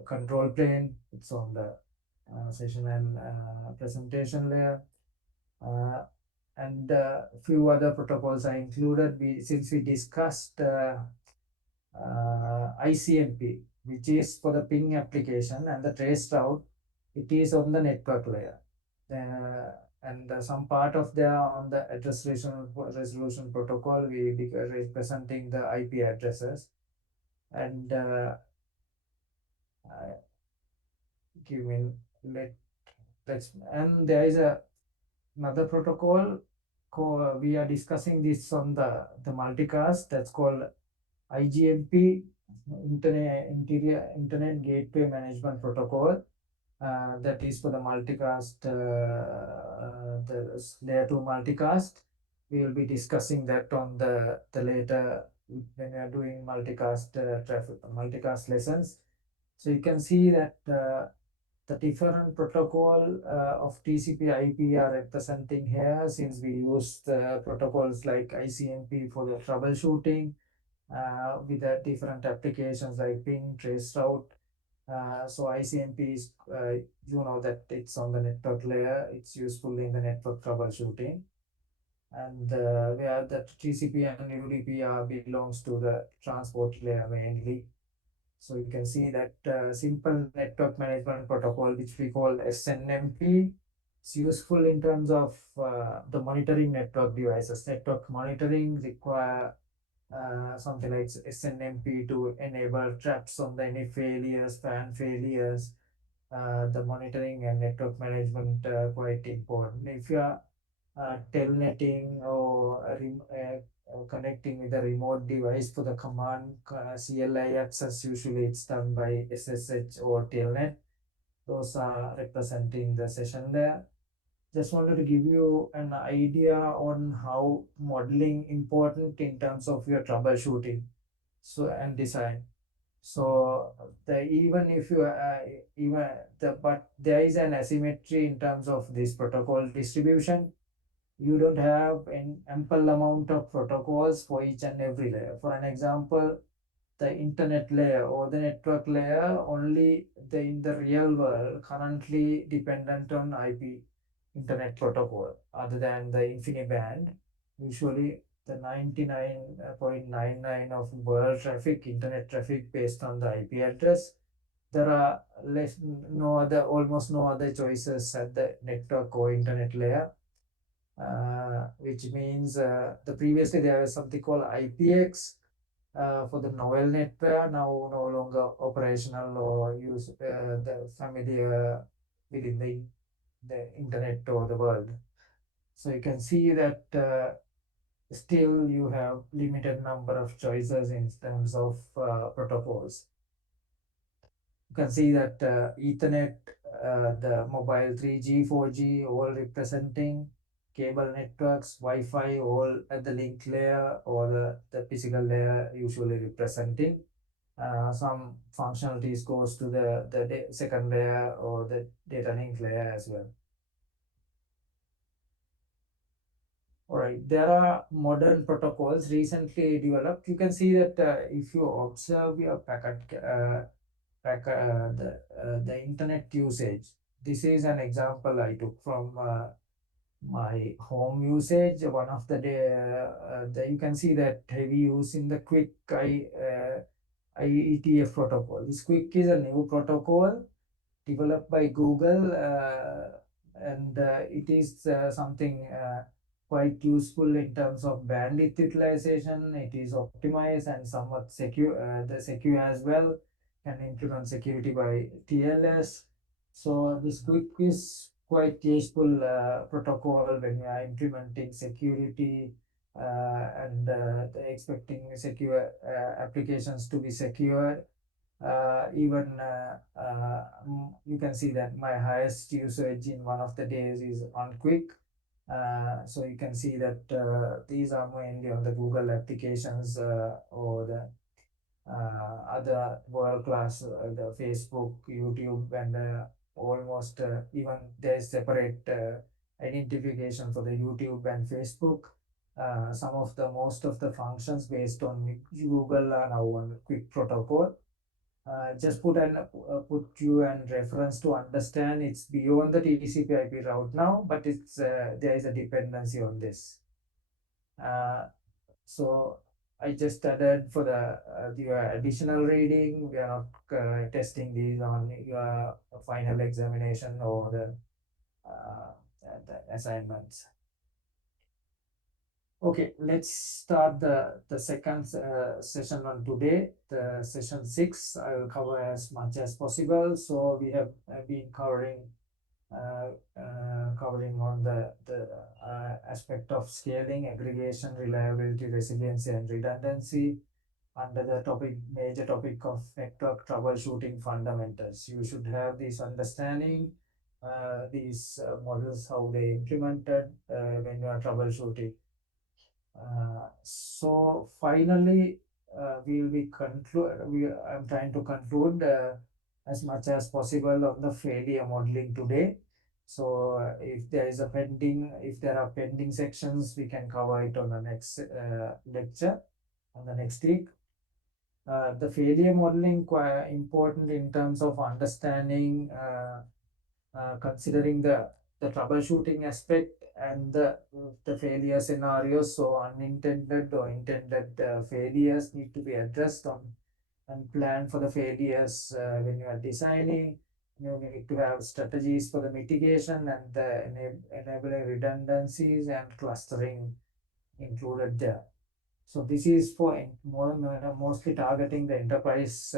control plane. It's on the session and presentation layer. And a few other protocols are included. Since we discussed ICMP, which is for the ping application, and the trace route, it is on the network layer. And some part of there on the address resolution protocol, we representing the IP addresses. And give me let's and there is another protocol we are discussing this on the multicast, that's called IGMP, Internet Gateway Management Protocol. That is for the multicast, the layer 2 multicast. We will be discussing that on the later when we are doing multicast multicast lessons. So you can see that the different protocol of TCP/IP are representing here, since we use the protocols like ICMP for the troubleshooting with the different applications like ping, trace route. So ICMP is, you know that it's on the network layer. It's useful in the network troubleshooting. And where the TCP and UDP belongs to the transport layer mainly. So you can see that simple network management protocol, which we call SNMP, is useful in terms of the monitoring network devices. Network monitoring require something like SNMP to enable traps on the any failures, fan failures. The monitoring and network management quite important. If you are telnetting or connecting with a remote device for the command CLI access, usually it's done by SSH or telnet. Those are representing the session layer. Just wanted to give you an idea on how modeling important in terms of your troubleshooting so and design. So even if you even but there is an asymmetry in terms of this protocol distribution. You don't have an ample amount of protocols for each and every layer. For an example, the internet layer or the network layer only in the real world currently dependent on IP internet protocol other than the InfiniBand. Usually the 99.99 of world traffic, internet traffic based on the IP address. There are almost no other choices at the network or internet layer, which means the previously there was something called IPX for the novel network, now no longer operational or use the familiar within the internet or the world. So you can see that still you have limited number of choices in terms of protocols. You can see that Ethernet, the mobile 3G, 4G, all representing cable networks, Wi-Fi, all at the link layer or the physical layer usually representing. Some functionalities goes to the second layer or the data link layer as well. All right, there are modern protocols recently developed. You can see that if you observe your the internet usage. This is an example I took from my home usage. One of the day, you can see that heavy use in the quick IETF protocol. This quick is a new protocol developed by Google, and it is something quite useful in terms of bandwidth utilization. It is optimized and somewhat secure, the secure as well, can implement security by TLS. So this quick is quite useful protocol when you are implementing security expecting secure applications to be secure. You can see that my highest usage in one of the days is on quick. So you can see that these are mainly on the Google applications or the other world class, the Facebook, YouTube, and almost even there is separate identification for the YouTube and Facebook. Some of the most of the functions based on Google are now on quick protocol. Just put you and reference to understand it's beyond the TCP/IP route now, but it's there is a dependency on this. So I just added for your additional reading. We are not testing these on your final examination or the assignments. Okay, let's start the second session on today. The session 6, I will cover as much as possible. So we have been covering on the aspect of scaling, aggregation, reliability, resiliency, and redundancy under the major topic of network troubleshooting fundamentals. You should have this understanding, these models, how they implemented when you are troubleshooting. So finally, we will be conclude. I'm trying to conclude as much as possible on the failure modeling today. So if there are pending sections, we can cover it on the next lecture, on the next week. The failure modeling quite important in terms of understanding, considering the troubleshooting aspect and the failure scenarios. So unintended or intended failures need to be addressed on and plan for the failures when you are designing. You need to have strategies for the mitigation and the enabling redundancies and clustering included there. So this is for mostly targeting the enterprise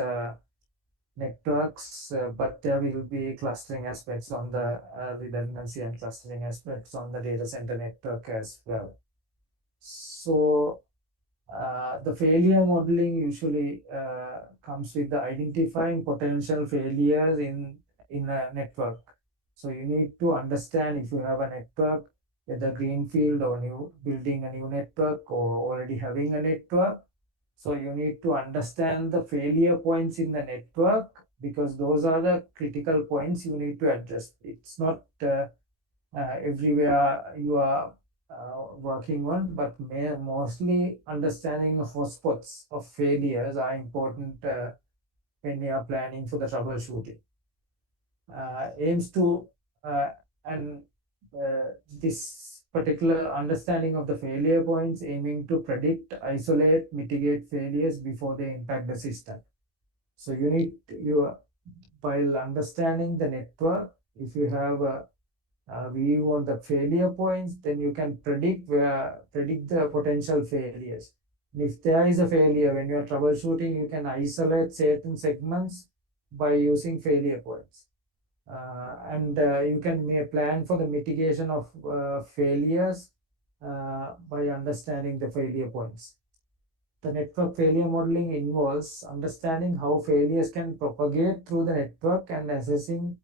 networks, but there will be clustering aspects on the redundancy and clustering aspects on the data center network as well. So the failure modeling usually comes with the identifying potential failures in a network. So you need to understand if you have a network, whether greenfield or new building a new network or already having a network. So you need to understand the failure points in the network because those are the critical points you need to address. It's not everywhere you are working on, but mostly understanding the hotspots of failures are important when you are planning for the troubleshooting. Aims to uh, and this particular understanding of the failure points aiming to predict, isolate, mitigate failures before they impact the system. So you need you while understanding the network, if you have a view on the failure points, then you can predict the potential failures. If there is a failure when you are troubleshooting, you can isolate certain segments by using failure points. And you can plan for the mitigation of failures by understanding the failure points. The network failure modeling involves understanding how failures can propagate through the network and assessing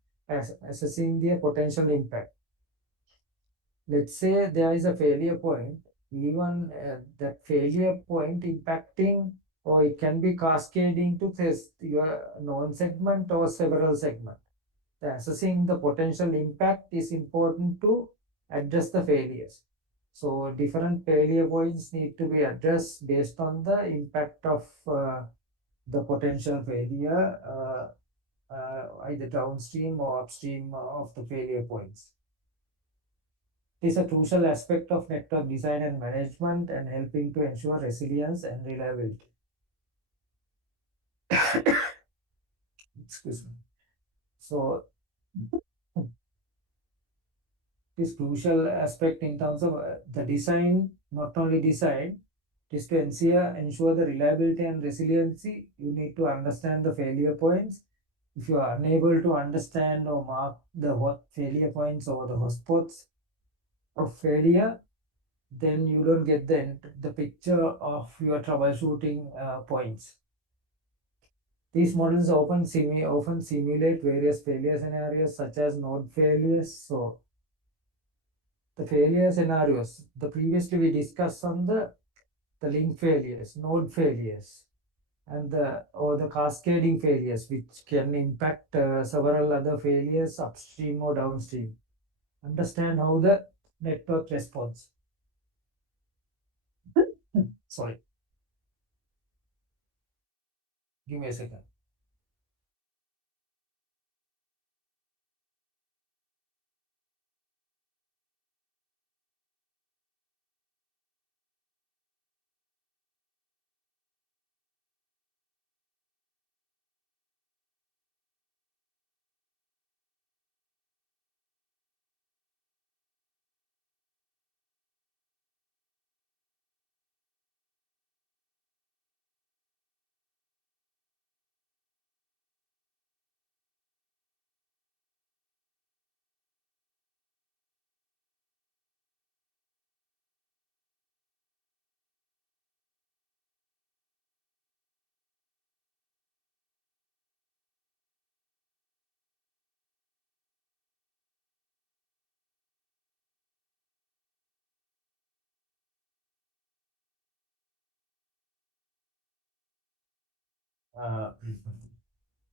their potential impact. Let's say there is a failure point, even that failure point impacting, or it can be cascading to this your known segment or several segments. Assessing the potential impact is important to address the failures. So different failure points need to be addressed based on the impact of the potential failure, either downstream or upstream of the failure points. It is a crucial aspect of network design and management and helping to ensure resilience and reliability. Excuse me. So this crucial aspect in terms of the design, not only design, it is to ensure the reliability and resiliency. You need to understand the failure points. If you are unable to understand or mark the failure points or the hotspots of failure, then you don't get the picture of your troubleshooting points. These models often simulate various failure scenarios such as node failures. So the failure scenarios, the previously we discussed on the link failures, node failures, and the cascading failures, which can impact several other failures upstream or downstream. Understand how the network responds. Sorry, give me a second.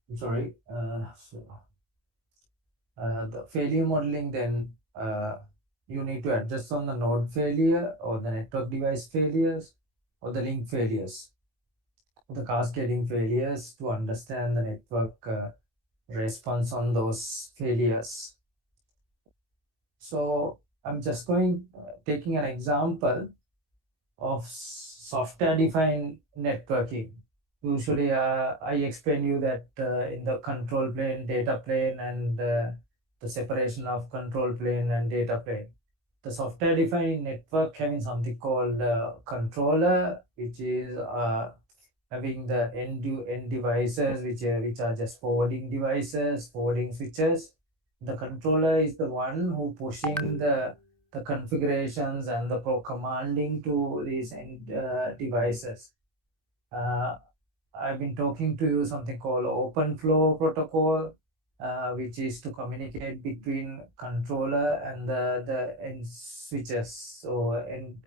I'm sorry. The failure modeling, then you need to adjust on the node failure or the network device failures or the link failures, the cascading failures to understand the network response on those failures. So I'm just taking an example of software defined networking. Usually, I explain you that in the control plane, data plane, and the separation of control plane and data plane. The software defined network having something called controller, which is having the end devices, which are just forwarding devices, forwarding switches. The controller is the one who pushing the configurations and the commanding to these end devices. Uh, I've been talking to you something called open flow protocol. which is to communicate between controller and the end switches or end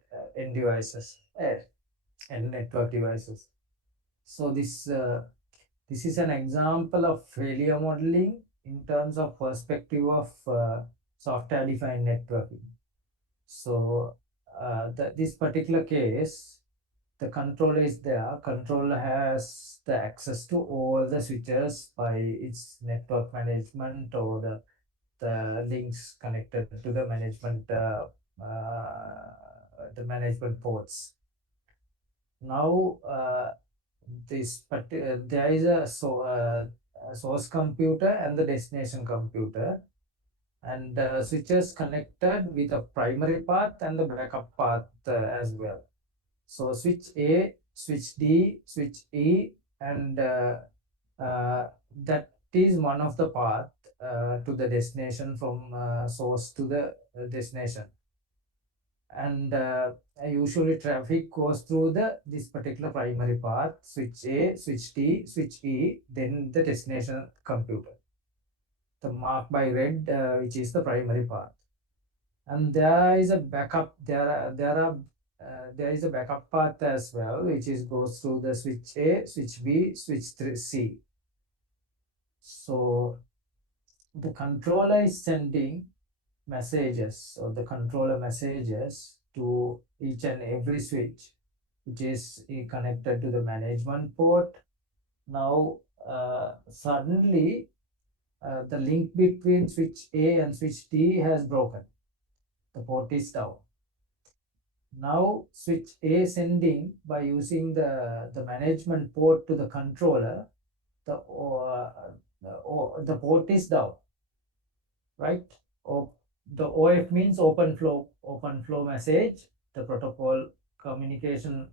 devices, and network devices. So this is an example of failure modeling in terms of perspective of software-defined networking. So this particular case, the controller is there. Controller has the access to all the switches by its network management or the links connected to the management ports. Now there is a source computer and the destination computer, and switches connected with a primary path and the backup path as well. So switch A, switch D, switch E, and that is one of the path to the destination from source to the destination. And usually traffic goes through this particular primary path, switch A, switch D, switch E, then the destination computer. The marked by red, which is the primary path. And there is a backup. There is a backup path as well, which is goes through the switch A, switch B, switch C. So the controller is sending messages, or the controller messages, to each and every switch which is connected to the management port. Now suddenly the link between switch A and switch D has broken. The port is down. Now switch A sending by using the management port to the controller, the port is down, right? Or the OF means open flow message, the protocol communication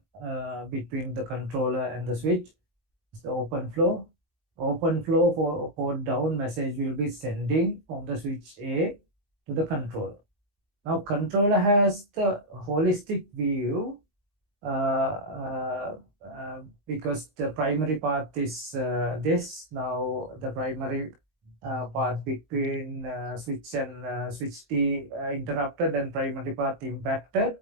between the controller and the switch is the open flow. Open flow for port down message will be sending from the switch A to the controller. Now controller has the holistic view because the primary path is this. Now the primary path between switch and switch D interrupted and primary path impacted.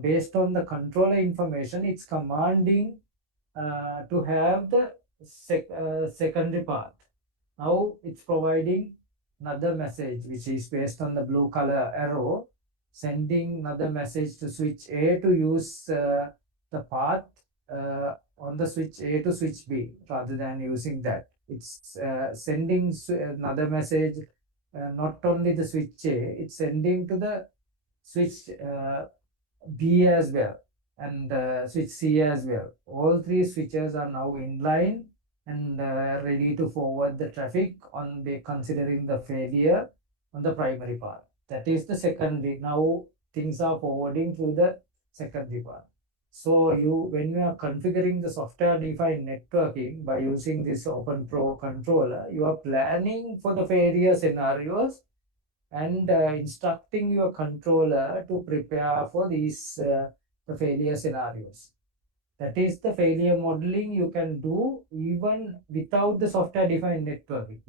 Based on the controller information, it's commanding to have the secondary path. Now it's providing another message which is based on the blue color arrow, sending another message to switch A to use the path on the switch A to switch B rather than using that. It's sending another message, not only the switch A, it's sending to the switch B as well, and switch C as well. All three switches are now in line and ready to forward the traffic on the considering the failure on the primary path. That is the secondary. Now things are forwarding through the secondary path. So when you are configuring the software defined networking by using this open pro controller, you are planning for the failure scenarios and instructing your controller to prepare for these the failure scenarios. That is the failure modeling you can do even without the software defined networking.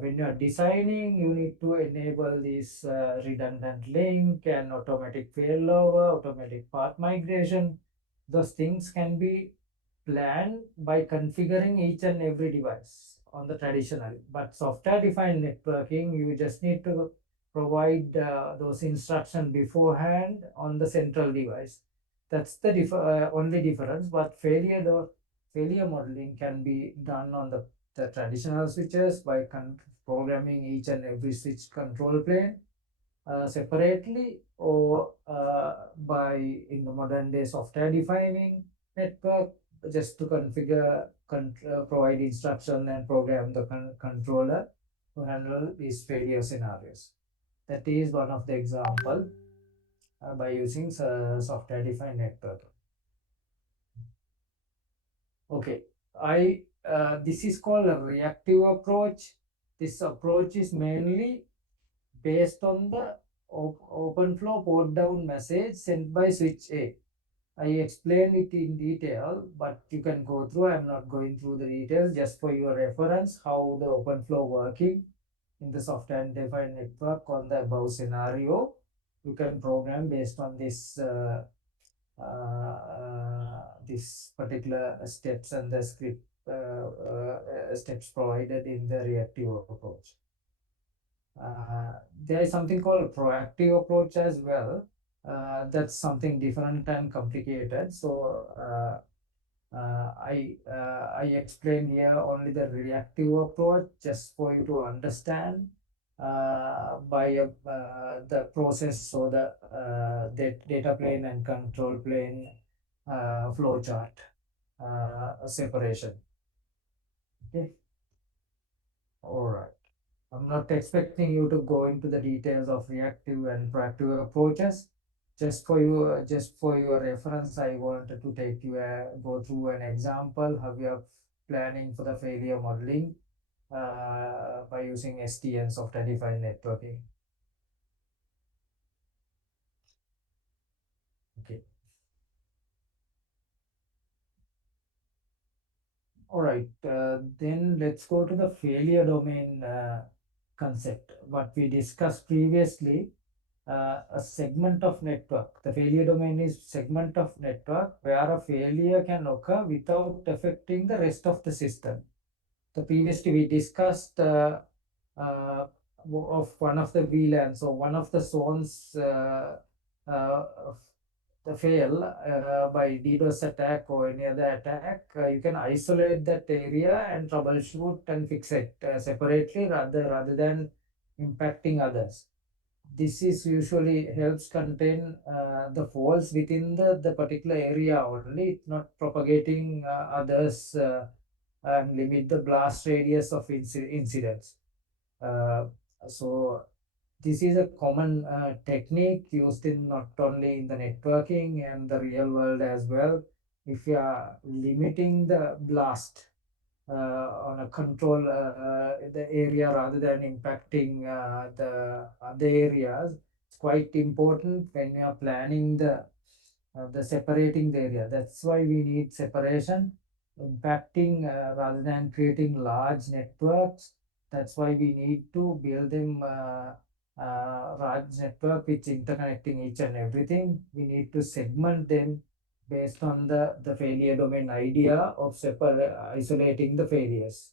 When you are designing, you need to enable this redundant link and automatic failover, automatic path migration. Those things can be planned by configuring each and every device on the traditional. But software defined networking, you just need to provide those instructions beforehand on the central device. That's the only difference. But failure modeling can be done on the traditional switches by programming each and every switch control plane separately, or by in the modern day software defining network, just to configure, provide instruction and program the controller to handle these failure scenarios. That is one of the example by using software defined network. Okay, this is called a reactive approach. This approach is mainly based on the open flow port down message sent by switch A. I explained it in detail, but you can go through. I'm not going through the details, just for your reference how the OpenFlow working in the software defined network on the above scenario. You can program based on this particular steps and the script steps provided in the reactive approach. There is something called proactive approach as well. That's something different and complicated. So I explained here only the reactive approach just for you to understand by the process or the data plane and control plane flow chart separation. Okay, all right. I'm not expecting you to go into the details of reactive and proactive approaches. Just for your reference, I wanted to take you go through an example how we are planning for the failure modeling by using SDN software defined networking. Okay. All right. Then let's go to the failure domain concept. What we discussed previously, a segment of network. The failure domain is segment of network where a failure can occur without affecting the rest of the system. So previously we discussed uh, of one of the VLANs or one of the zones uh, the fail by DDoS attack or any other attack, you can isolate that area and troubleshoot and fix it separately rather than impacting others. This is usually helps contain the faults within the particular area only, not propagating others and limit the blast radius of incidents. Uh, so this is a common technique used in not only in the networking and the real world as well. If you are limiting the blast on a control the area rather than impacting the other areas, it's quite important when you are planning the separating the area. That's why we need separation, impacting rather than creating large networks. That's why we need to build them large network which interconnecting each and everything. We need to segment them based on the failure domain idea of isolating the failures.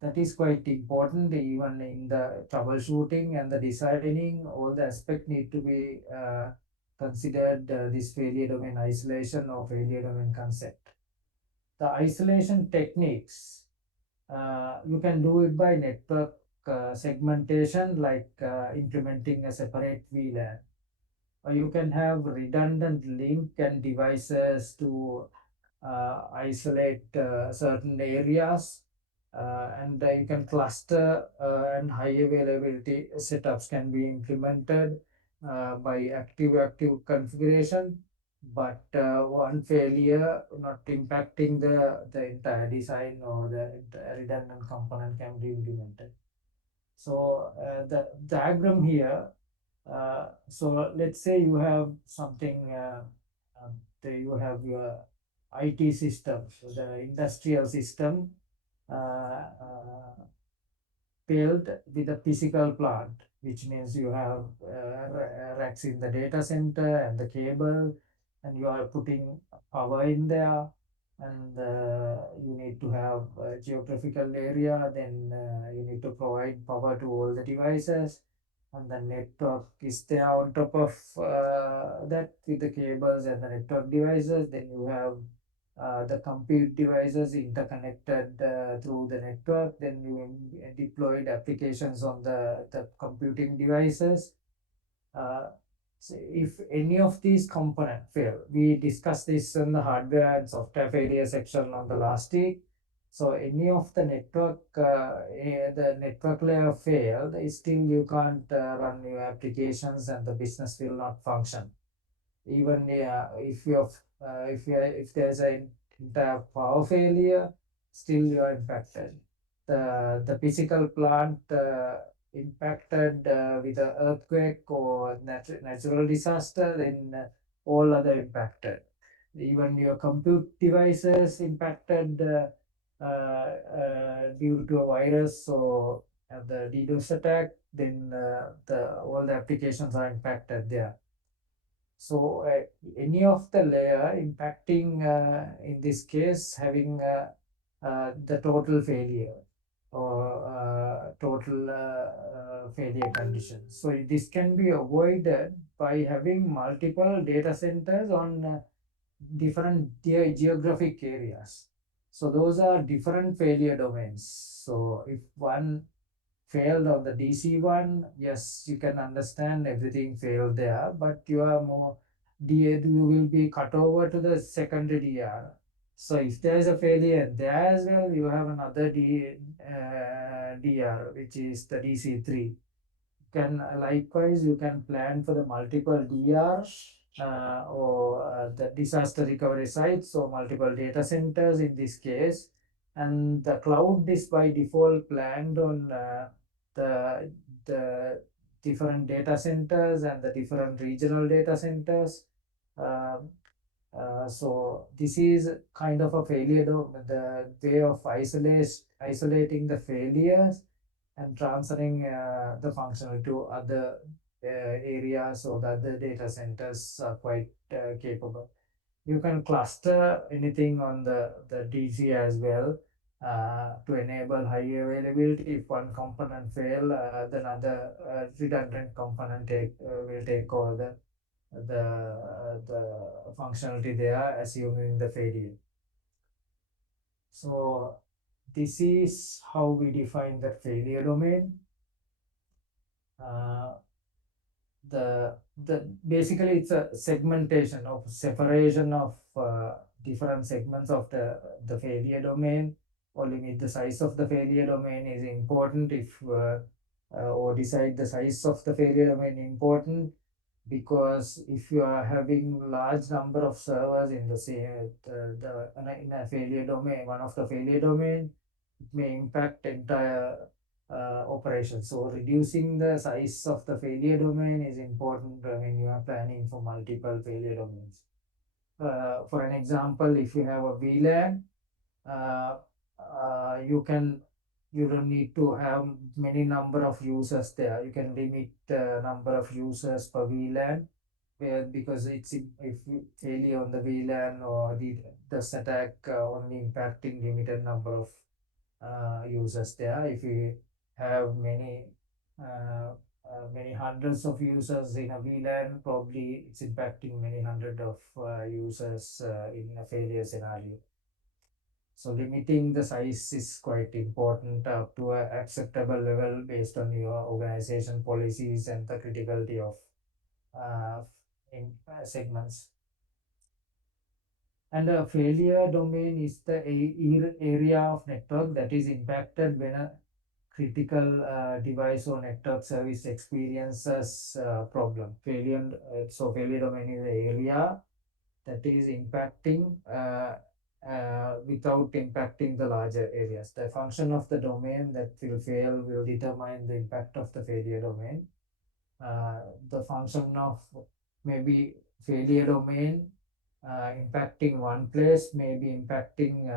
That is quite important even in the troubleshooting and the designing. All the aspects need to be considered this failure domain isolation or failure domain concept. The isolation techniques, you can do it by network segmentation, like implementing a separate VLAN, or you can have redundant link and devices to isolate certain areas, and you can cluster and high availability setups can be implemented by active configuration, but one failure not impacting the entire design or the redundant component can be implemented. So the diagram here, so let's say you have something, you have your IT system, so the industrial system built with a physical plant, which means you have racks in the data center and the cable, and you are putting power in there, and you need to have a geographical area, then you need to provide power to all the devices, and the network is there on top of that with the cables and the network devices. Then you have the compute devices interconnected through the network. Then you deployed applications on the computing devices. Uh, so if any of these components fail, we discussed this in the hardware and software failure section on the last week. So any of the network layer failed, still you can't run your applications and the business will not function. Even if there's an entire power failure, still you are impacted. The physical plant impacted with an earthquake or natural disaster, then all other impacted. Even your compute devices impacted due to a virus or the DDoS attack, then all the applications are impacted there. So any of the layer impacting in this case having the total failure or total failure condition. So this can be avoided by having multiple data centers on different geographic areas. So those are different failure domains. So if one failed on the DC one, yes, you can understand everything failed there, but you are more you will be cut over to the secondary DR. So if there is a failure there as well, you have another DR, which is the DC3. Can likewise you can plan for the multiple DRs or the disaster recovery sites or multiple data centers in this case, and the cloud is by default planned on the different data centers and the different regional data centers. Um so this is kind of a failure, the way of isolating the failures and transferring the functional to other areas or the other data centers are quite capable. You can cluster anything on the DC as well to enable high availability. If one component fail, then other redundant component will take all the functionality there, assuming the failure. So this is how we define the failure domain. Uh, the basically it's a segmentation of separation of different segments of the failure domain, or limit the size of the failure domain is important if or decide the size of the failure domain important, because if you are having large number of servers in the same in a failure domain, one of the failure domain, it may impact entire operation. So reducing the size of the failure domain is important when you are planning for multiple failure domains. For an example, if you have a VLAN, uh, you don't need to have many number of users there. You can limit the number of users per VLAN, where because it's if failure on the VLAN or the attack only impacting limited number of users there. If you have many hundreds of users in a VLAN, probably it's impacting many hundred of users in a failure scenario. So limiting the size is quite important up to an acceptable level based on your organization policies and the criticality of segments. And a failure domain is the area of network that is impacted when a critical device or network service experiences problem. Failure domain is the area that is impacting without impacting the larger areas. The function of the domain that will fail will determine the impact of the failure domain. The function of maybe failure domain impacting one place may be impacting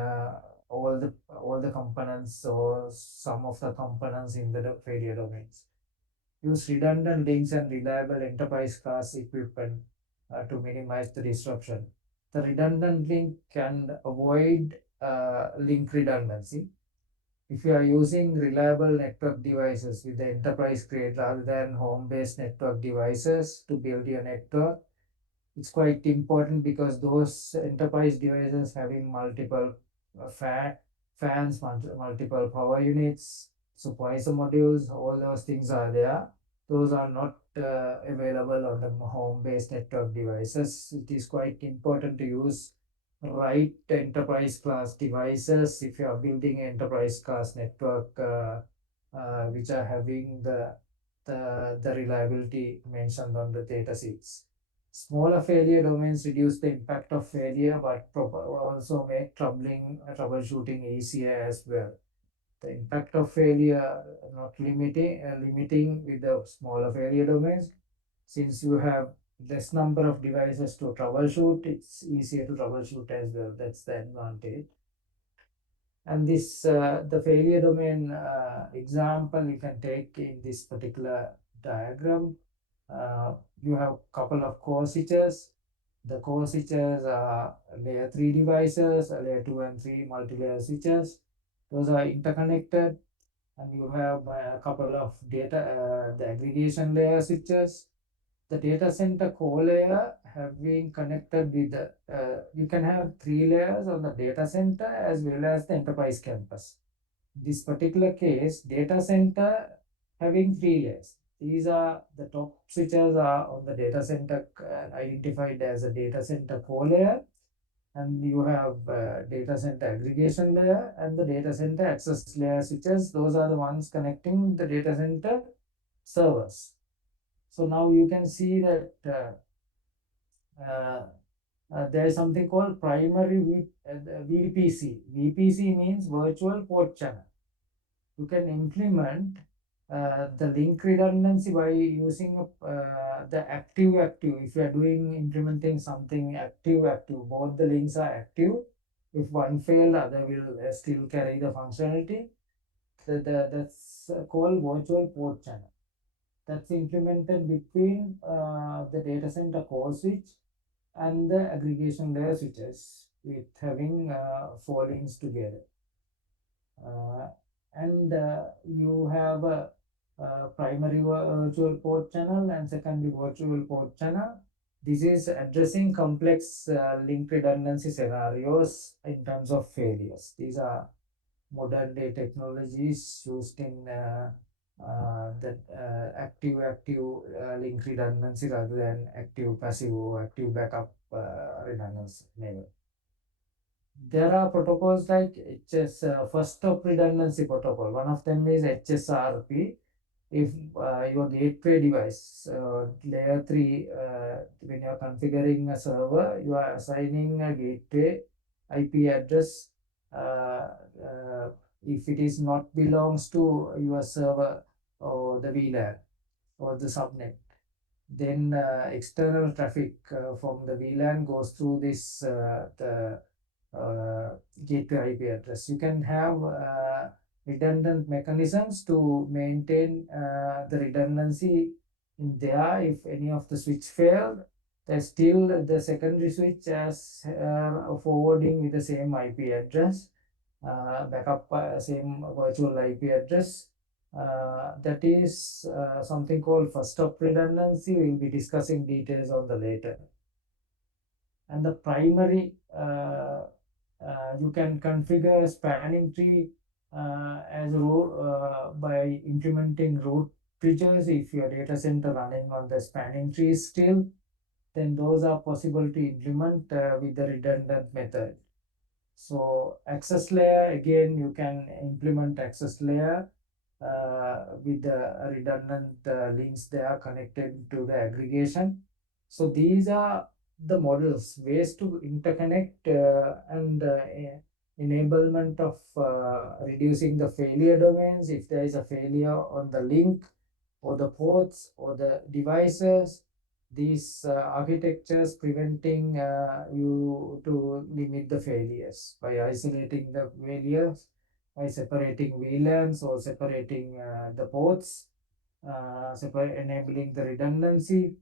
all the components or some of the components in the failure domains. Use redundant links and reliable enterprise class equipment to minimize the disruption. The redundant link can avoid link redundancy. If you are using reliable network devices with the enterprise grade rather than home-based network devices to build your network, it's quite important because those enterprise devices having multiple fans, multiple power units, supervisor modules, all those things are there. Those are not available on the home-based network devices. It is quite important to use right enterprise class devices if you are building enterprise class network which are having the reliability mentioned on the data sheets. Smaller failure domains reduce the impact of failure, but also make troubleshooting easier as well. The impact of failure not limiting with the smaller failure domains, since you have less number of devices to troubleshoot, it's easier to troubleshoot as well. That's the advantage. And this the failure domain example you can take in this particular diagram. You have couple of core switches. The core switches are layer 3 devices, layer 2 and 3 multi-layer switches. Those are interconnected, and you have a couple of data, the aggregation layer switches. The data center core layer have been connected with the, you can have 3 layers on the data center as well as the enterprise campus. This particular case, data center having 3 layers. These are the top switches are on the data center, identified as a data center core layer, and you have data center aggregation layer and the data center access layer switches. Those are the ones connecting the data center servers. So now you can see that there is something called primary VPC. VPC means virtual port channel. You can implement the link redundancy by using the active. If you are doing implementing something active, both the links are active. If one fail, other will still carry the functionality. That's called virtual port channel. That's implemented between the data center core switch and the aggregation layer switches with having 4 links together. And you have a primary virtual port channel and secondary virtual port channel. This is addressing complex link redundancy scenarios in terms of failures. These are modern day technologies used in that active link redundancy rather than active passive or active backup redundancy. There are protocols like HS, first stop redundancy protocol. One of them is HSRP. If your gateway device, layer 3, when you are configuring a server, you are assigning a gateway IP address. If it is not belongs to your server or the VLAN or the subnet, then external traffic from the VLAN goes through this the gateway IP address. You can have redundant mechanisms to maintain the redundancy in there. If any of the switch failed, there's still the secondary switch as forwarding with the same IP address, backup same virtual IP address. That is something called first stop redundancy. We'll be discussing details on the later. And the primary, you can configure a spanning tree as a by implementing root bridges. If your data center running on the spanning tree still, then those are possible to implement with the redundant method. So access layer, again, you can implement access layer with the redundant links they are connected to the aggregation. So these are the models, ways to interconnect and enablement of reducing the failure domains. If there is a failure on the link or the ports or the devices, these architectures preventing you to limit the failures by isolating the failures, by separating VLANs or separating the ports, enabling the redundancy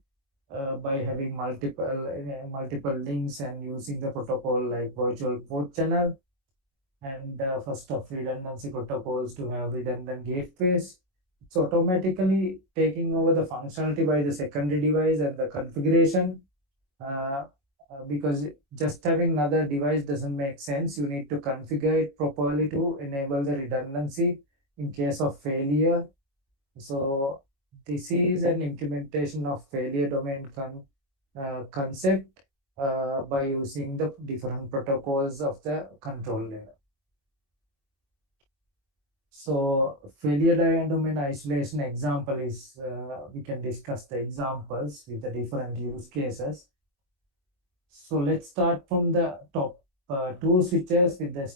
by having multiple links and using the protocol like virtual port channel and first of redundancy protocols to have redundant gateways. It's automatically taking over the functionality by the secondary device and the configuration, because just having another device doesn't make sense. You need to configure it properly to enable the redundancy in case of failure. So this is an implementation of failure domain concept by using the different protocols of the control layer. So failure domain isolation example is, we can discuss the examples with the different use cases. So let's start from the top. 2 switches with the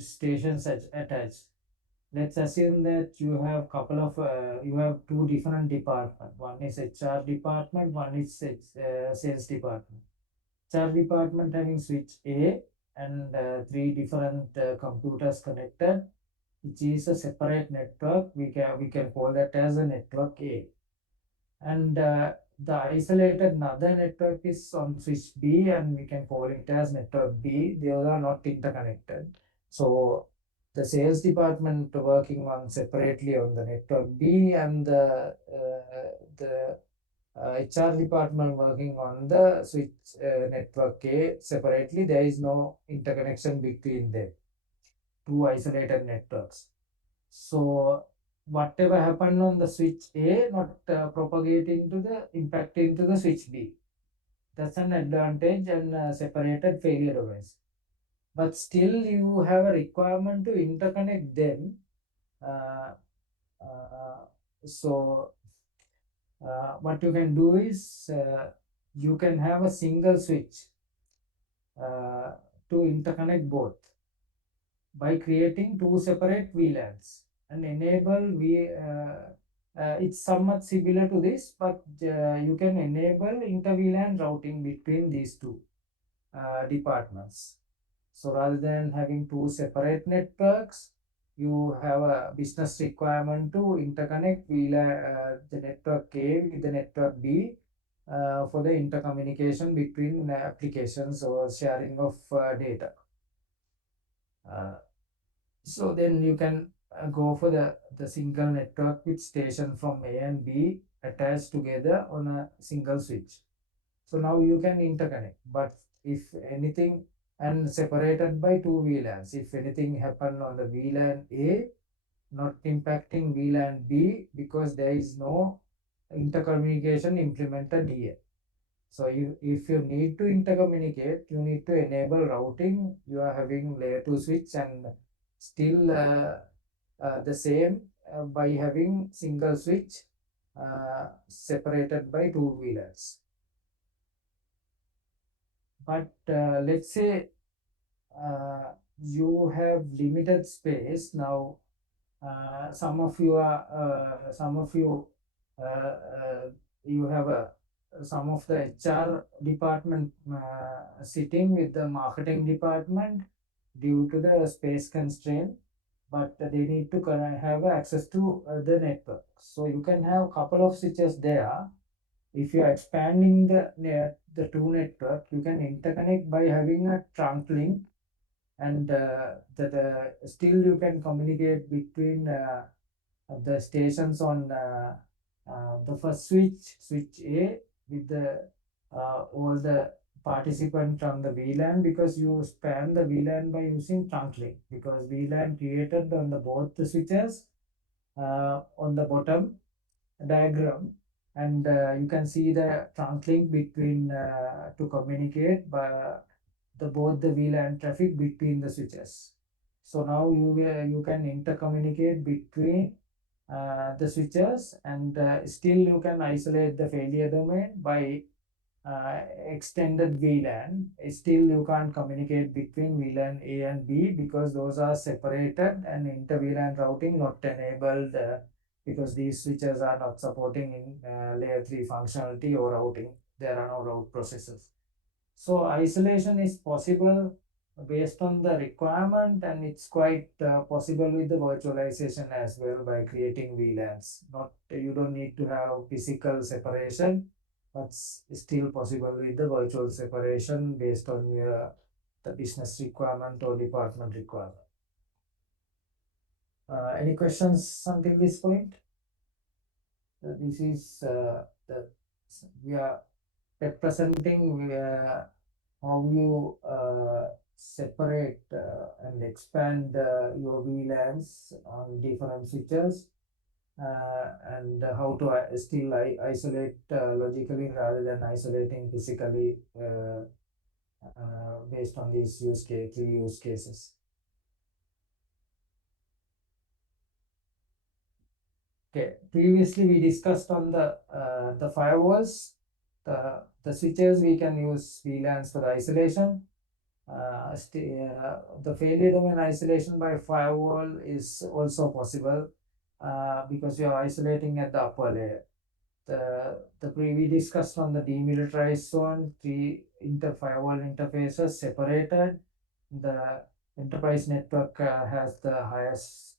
stations attached. let's assume that you have you have two different departments. One is HR department, one is sales department. HR department having switch A and three different computers connected, which is a separate network. We can call that as a network A. And the isolated another network is on switch B, and we can call it as network B. They are not interconnected. So the sales department working on separately on the network B, and the HR department working on the switch network A separately. There is no interconnection between them, two isolated networks. So whatever happened on the switch A not propagating to the impact into the switch B. That's an advantage and separated failure domains. But still you have a requirement to interconnect them. Uh, uh, so what you can do is you can have a single switch uh, to interconnect both by creating two separate VLANs and enable it's somewhat similar to this, but you can enable inter-VLAN routing between these two departments. So rather than having two separate networks, you have a business requirement to interconnect the network A with the network B for the intercommunication between applications or sharing of data. So then you can go for the single network with station from A and B attached together on a single switch. So now you can interconnect, but if anything, and separated by two VLANs, if anything happen on the VLAN A, not impacting VLAN B because there is no intercommunication implemented here. So if you need to intercommunicate, you need to enable routing. You are having layer 2 switch and still the same by having single switch separated by two VLANs. But let's say you have limited space now. Some of you you have some of the HR department sitting with the marketing department due to the space constraint, but they need to have access to the network. So you can have a couple of switches there. If you are expanding the two network, you can interconnect by having a trunk link, and still you can communicate between the stations on the first switch A, with the all the participant on the VLAN, because you span the VLAN by using trunk link, because VLAN created on the both the switches on the bottom diagram, and you can see the trunk link between to communicate by the both the VLAN traffic between the switches. So now you can intercommunicate between the switches, and still you can isolate the failure domain by extended VLAN. Still you can't communicate between VLAN A and B because those are separated, and inter VLAN routing not enabled because these switches are not supporting in layer 3 functionality or routing. There are no route processes. So isolation is possible based on the requirement, and it's quite possible with the virtualization as well by creating VLANs. Not you don't need to have physical separation, but still possible with the virtual separation based on your the business requirement or department requirement. Any questions until this point? This is the we are representing how you separate and expand your VLANs on different switches, and how to still isolate logically rather than isolating physically based on these three use cases. Okay, previously we discussed on the firewalls, the switches we can use VLANs for the isolation. The failure domain isolation by firewall is also possible because you are isolating at the upper layer. We discussed on the demilitarized zone, three firewall interfaces separated. The enterprise network has the highest,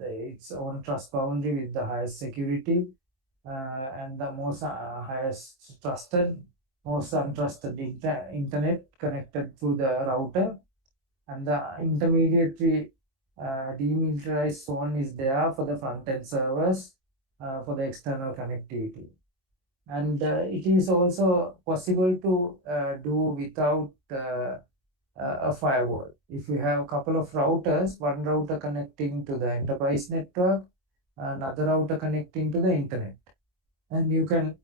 its own trust boundary with the highest security and the most highest trusted, most untrusted internet connected through the router, and the intermediary demilitarized zone is there for the front end servers for the external connectivity. And it is also possible to do without a firewall. If you have a couple of routers, one router connecting to the enterprise network, another router connecting to the internet, and you can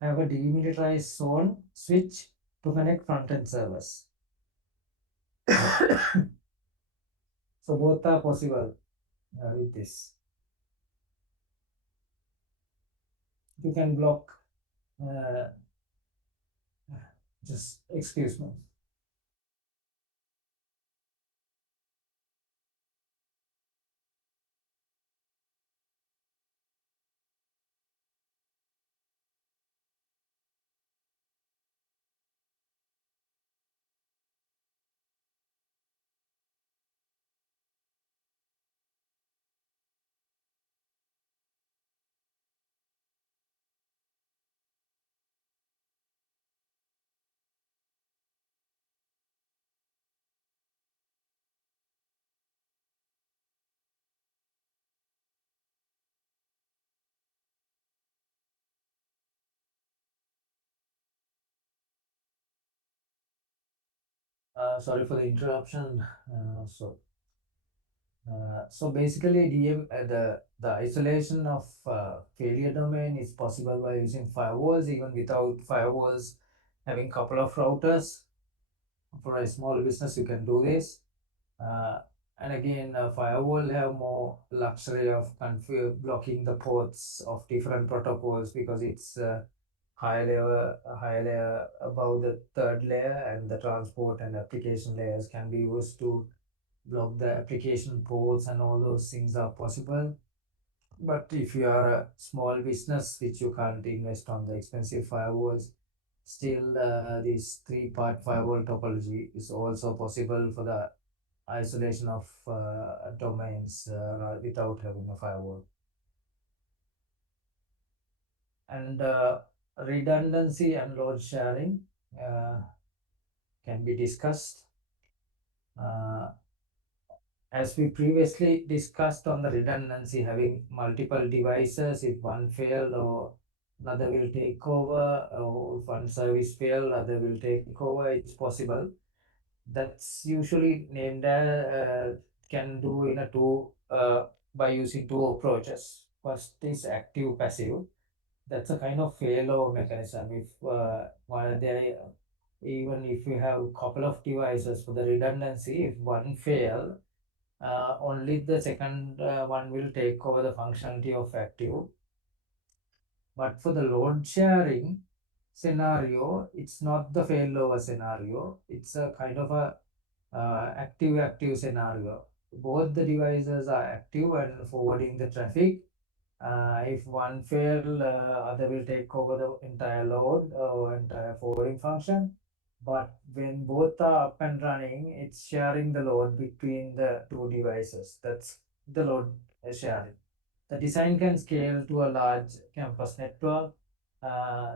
have a demilitarized zone switch to connect front-end servers. So both are possible with this. You can block, uh, just excuse me. Sorry for the interruption. So basically, the isolation of failure domain is possible by using firewalls, even without firewalls. Having couple of routers for a small business, you can do this. Uh, and again, firewall have more luxury of blocking the ports of different protocols because it's high layer above the third layer, and the transport and application layers can be used to block the application ports, and all those things are possible. But if you are a small business which you can't invest on the expensive firewalls, still this three-part firewall topology is also possible for the isolation of domains without having a firewall. And redundancy and load sharing uh, can be discussed. Uh, as we previously discussed on the redundancy, having multiple devices, if one failed or another will take over, or if one service failed, other will take over, it's possible. That's usually named can do in a two by using two approaches. First is active passive. That's a kind of failover mechanism. If while there, even if you have a couple of devices, for the redundancy, if one fail, only the second one will take over the functionality of active. But for the load sharing scenario, it's not the failover scenario. It's a kind of a active scenario. Both the devices are active and forwarding the traffic. If one fail, other will take over the entire load or entire forwarding function. But when both are up and running, it's sharing the load between the two devices. That's the load sharing. The design can scale to a large campus network. Uh,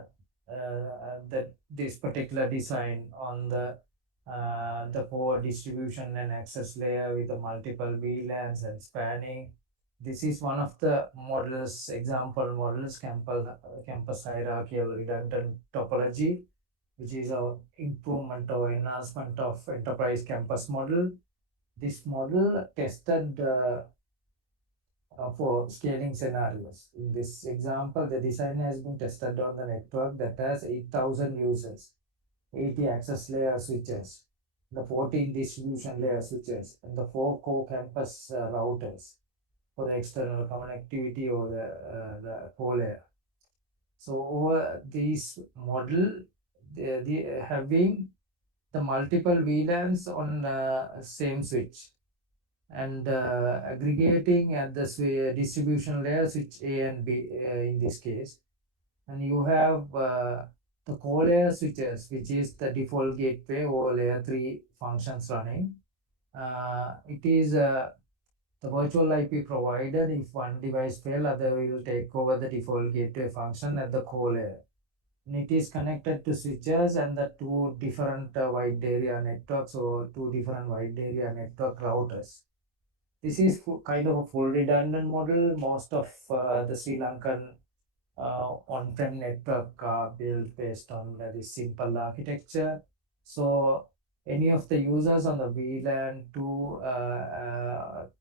that this particular design on the core distribution and access layer with the multiple VLANs and spanning. This is one of the models, example models, campus hierarchical redundant topology, which is a improvement or enhancement of enterprise campus model. This model tested for scaling scenarios. In this example, the design has been tested on the network that has 8,000 users, 80 access layer switches, the 14 distribution layer switches, and the 4 core campus routers for the external connectivity or the core layer. So over this model, having the multiple VLANs on same switch, and aggregating at the distribution layer, switch A and B in this case. And you have the core layer switches, which is the default gateway or layer 3 functions running. It is the virtual IP provider. If one device fail, other will take over the default gateway function at the core layer. And it is connected to switches and the two different wide area networks or two different wide area network routers. This is kind of a full redundant model. Most of the Sri Lankan on-prem network are built based on this simple architecture. So any of the users on the VLAN 2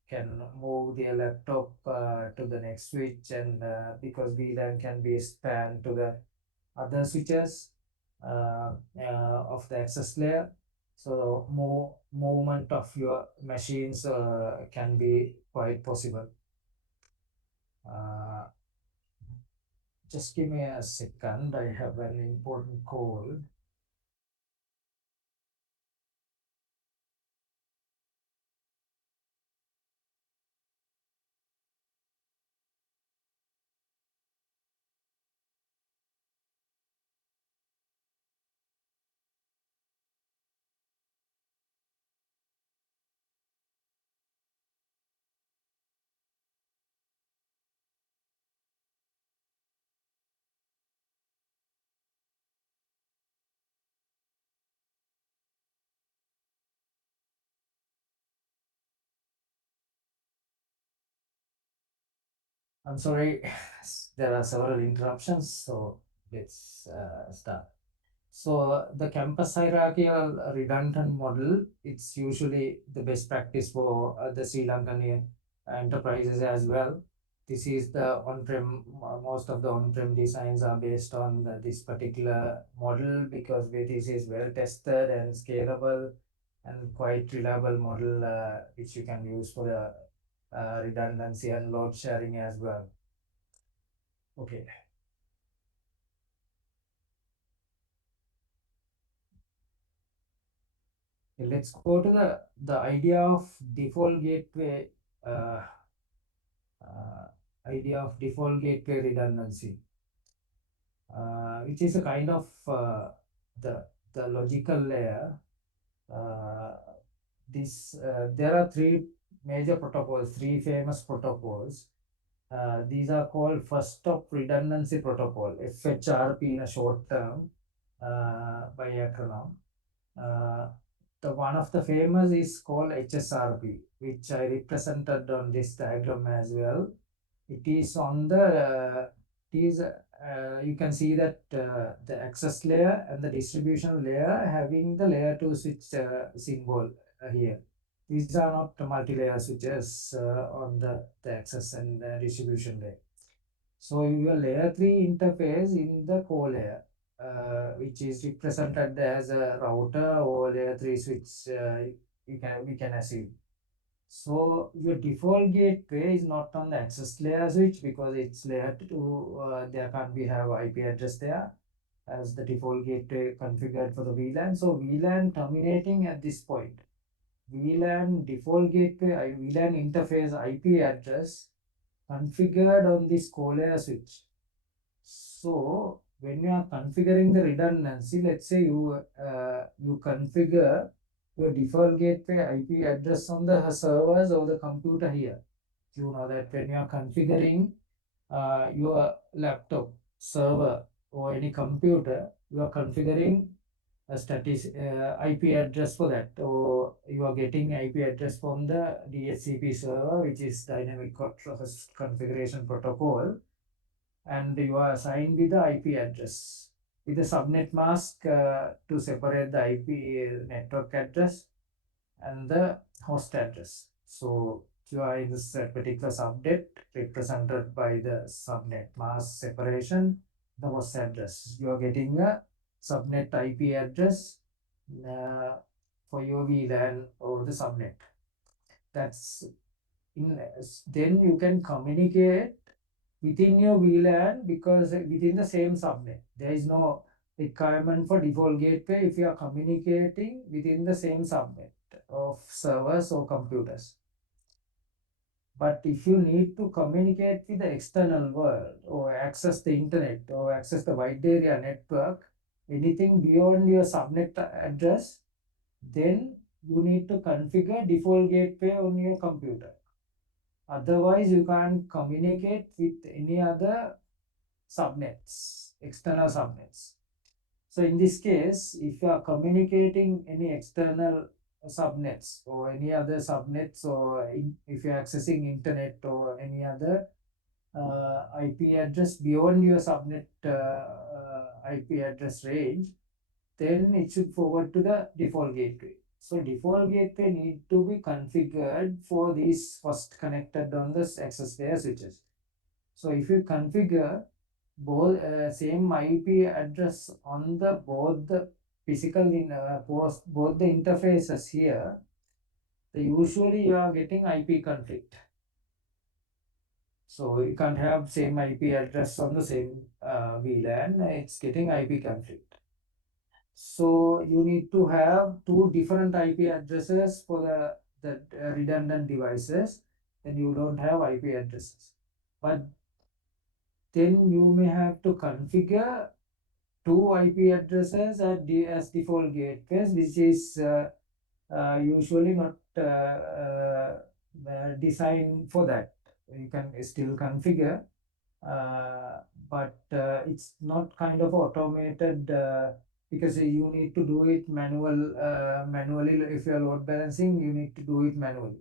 can move their laptop to the next switch, and because VLAN can be spanned to the other switches of the access layer, so more movement of your machines can be quite possible. Just give me a second, I have an important call. I'm sorry, there are several interruptions, so let's start. So the campus hierarchical redundant model, it's usually the best practice for the Sri Lankan enterprises as well. This is the on-prem, most of the on-prem designs are based on this particular model because this is well tested and scalable and quite reliable model which you can use for the redundancy and load sharing as well. Okay. Let's go to the idea of default gateway uh, redundancy, which is a kind of the logical layer. Uh, there are three major protocols, three famous protocols. These are called first stop redundancy protocol, FHRP in a short term by acronym. The one of the famous is called HSRP, which I represented on this diagram as well. It is on the it is you can see that the access layer and the distribution layer having the layer 2 switch symbol here. These are not multi-layer switches on the access and distribution layer. So your layer 3 interface in the core layer, which is represented as a router or layer 3 switch, we can assume. So your default gateway is not on the access layer switch because it's layer 2, there can't be have IP address there as the default gateway configured for the VLAN. So VLAN terminating at this point. VLAN default gateway, VLAN interface IP address configured on this core layer switch. So when you are configuring the redundancy, let's say you configure your default gateway IP address on the servers or the computer here. You know that when you are configuring your laptop, server, or any computer, you are configuring a static IP address for that, or you are getting IP address from the DHCP server, which is dynamic configuration protocol, and you are assigned with the IP address with a subnet mask to separate the IP network address and the host address. So you are in this particular subnet represented by the subnet mask separation, the host address. You are getting a subnet IP address uh, for your VLAN or the subnet. That's in, then you can communicate within your VLAN because within the same subnet there is no requirement for default gateway if you are communicating within the same subnet of servers or computers. But if you need to communicate with the external world or access the internet or access the wide area network, anything beyond your subnet address, then you need to configure default gateway on your computer. Otherwise, you can't communicate with any other subnets, external subnets. So in this case, if you are communicating any external subnets or any other subnets, or if you're accessing internet or any other IP address beyond your subnet IP address range, then it should forward to the default gateway. So default gateway need to be configured for these first connected on the access layer switches. So if you configure both same IP address on the both the physical in both the interfaces here, usually you are getting IP conflict. So you can't have same IP address on the same VLAN. It's getting IP conflict. So you need to have two different IP addresses for the redundant devices, and you don't have IP addresses. But then you may have to configure two IP addresses as default gateways, which is usually not designed for that. You can still configure, but it's not kind of automated because you need to do it manually. If you're load balancing, you need to do it manually.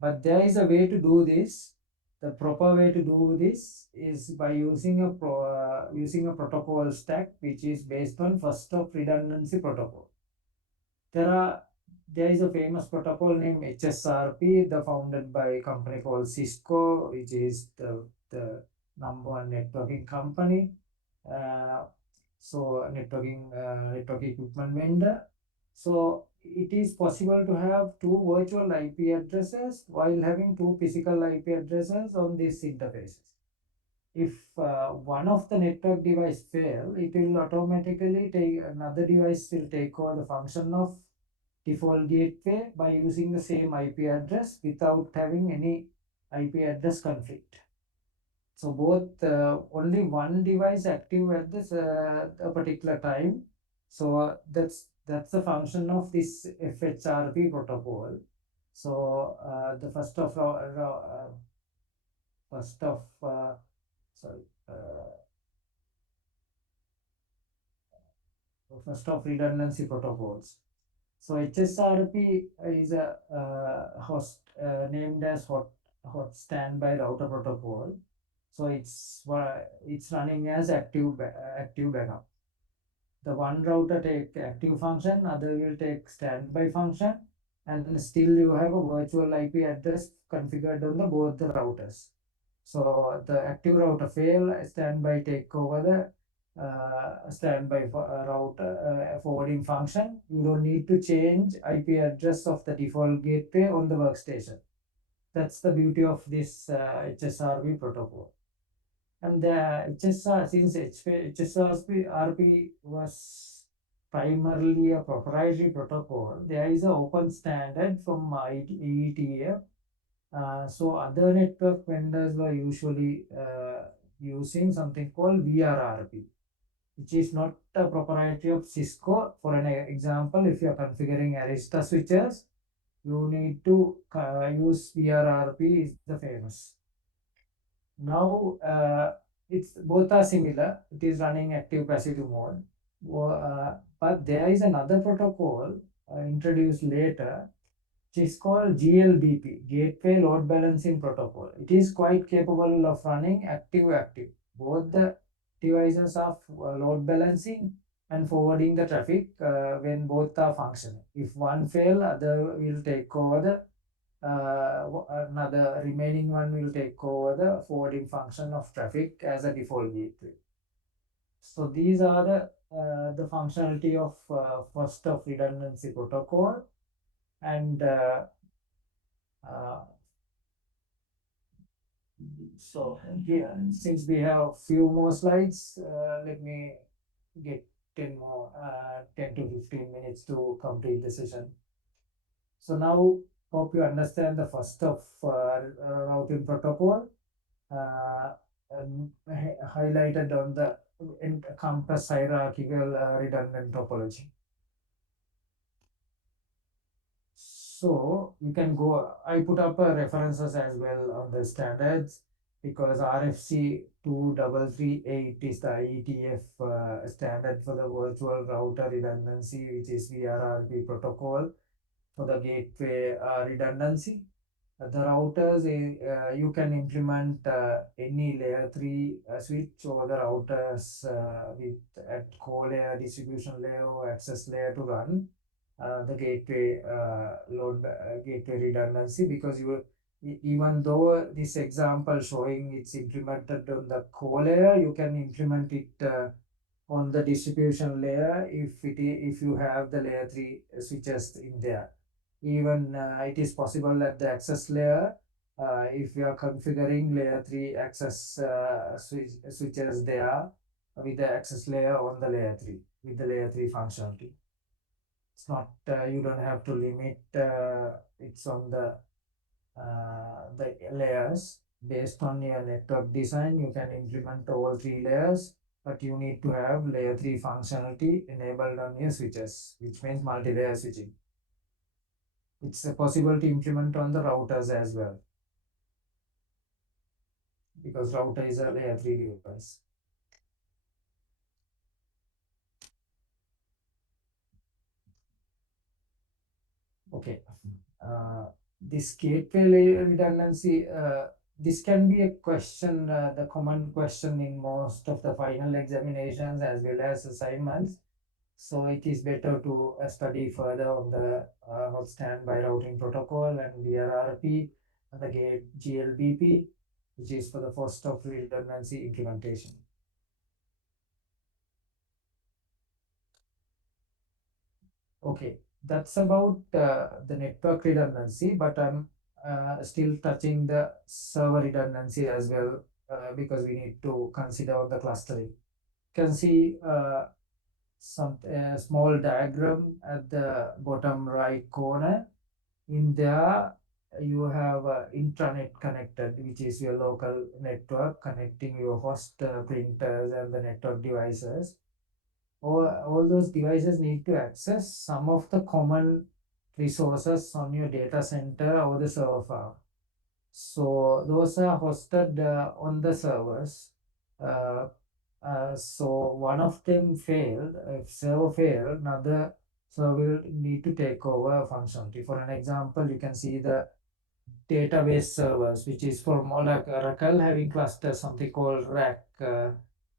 But there is a way to do this. The proper way to do this is by using a protocol stack which is based on first of redundancy protocol. There is a famous protocol named HSRP, founded by a company called Cisco, which is the number one networking company. So network equipment vendor. So it is possible to have two virtual IP addresses while having two physical IP addresses on these interfaces. If one of the network device fail, it will automatically take another device will take over the function of default gateway by using the same IP address without having any IP address conflict. So both only one device active at this a particular time. So that's the function of this FHRP protocol. So the first of sorry first of redundancy protocols. So HSRP is a host named as hot standby router protocol. So it's running as active backup. The one router take active function, other will take standby function, and still you have a virtual IP address configured on the both the routers. So the active router fail, standby take over the standby router forwarding function. You don't need to change IP address of the default gateway on the workstation. That's the beauty of this HSRP protocol. And the HSR, since HSRP was primarily a proprietary protocol, there is an open standard from EETF. So other network vendors were usually using something called VRRP, which is not a proprietary of Cisco. For an example, if you are configuring Arista switches, you need to use VRRP is the famous. Now it's both are similar. It is running active passive mode, but there is another protocol introduced later, which is called GLBP, Gateway Load Balancing Protocol. It is quite capable of running active. Both the devices are load balancing and forwarding the traffic when both are functioning. If one fail, other will take over the another remaining one will take over the forwarding function of traffic as a default gateway. So these are the functionality of first of redundancy protocol. And so here, since we have few more slides, let me get 10 to 15 minutes to complete the session. So now hope you understand the first of routing protocol, uh, highlighted on the compass hierarchical redundant topology. So you can go, I put up references as well on the standards, because RFC 2338 is the IETF standard for the virtual router redundancy, which is VRRP protocol for the gateway redundancy. The routers, you can implement any layer 3 switch over the routers with at core layer, distribution layer, or access layer to run the gateway gateway redundancy, because even though this example showing it's implemented on the core layer, you can implement it on the distribution layer if you have the layer 3 switches in there. Even it is possible at the access layer, if you are configuring layer 3 access switches there with the access layer on the layer 3 with the layer 3 functionality. It's not, you don't have to limit, it's on the layers. Based on your network design, you can implement all 3 layers, but you need to have layer 3 functionality enabled on your switches, which means multi-layer switching. It's possible to implement on the routers as well, because router is a layer 3 device. Okay. This gateway redundancy, this can be a question, the common question in most of the final examinations as well as assignments. So it is better to study further on the standby routing protocol and VRRP and the gate GLBP, which is for the first of redundancy implementation. Okay, that's about the network redundancy, but I'm still touching the server redundancy as well, because we need to consider the clustering. You can see some small diagram at the bottom right corner. In there, you have intranet connected, which is your local network connecting your host printers and the network devices. All those devices need to access some of the common resources on your data center or the server farm. So those are hosted on the servers. Uh, so one of them failed, if server failed, another server will need to take over functionality. For an example, you can see the database servers, which is for more like Oracle having clusters, something called rack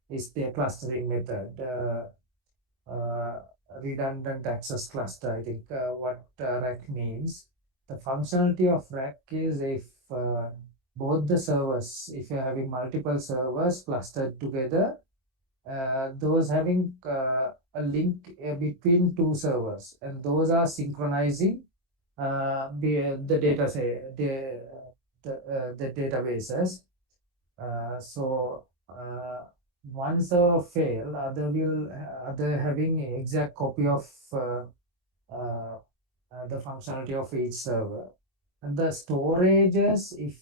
is their clustering method. Uh, Redundant access cluster. I think what rack means. The functionality of rack is if both the servers, if you're having multiple servers clustered together, those having a link between two servers, and those are synchronizing the data say the databases. So one server fail, other having exact copy of uh, the functionality of each server. And the storages, if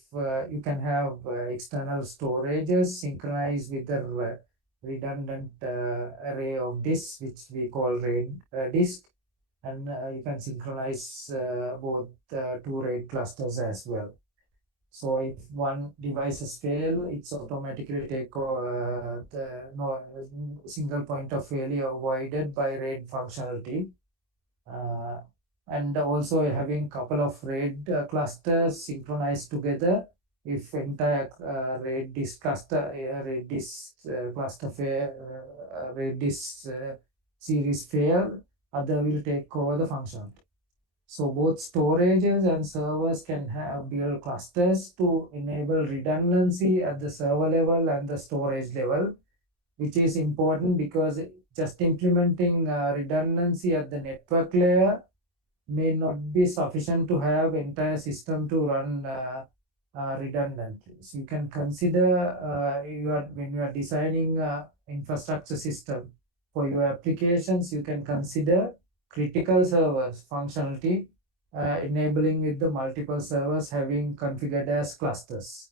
you can have external storages synchronized with the redundant array of disks, which we call RAID disk, and you can synchronize both two RAID clusters as well. So if one devices fail, it's automatically take the single point of failure avoided by RAID functionality. Uh, and also having couple of RAID clusters synchronized together. If entire RAID disk cluster, RAID disk cluster fail, RAID disk series fail, other will take over the function. So both storages and servers can have build clusters to enable redundancy at the server level and the storage level, which is important because just implementing redundancy at the network layer may not be sufficient to have entire system to run redundantly. So you can consider when you are designing infrastructure system For your applications, you can consider critical servers functionality, enabling with the multiple servers having configured as clusters.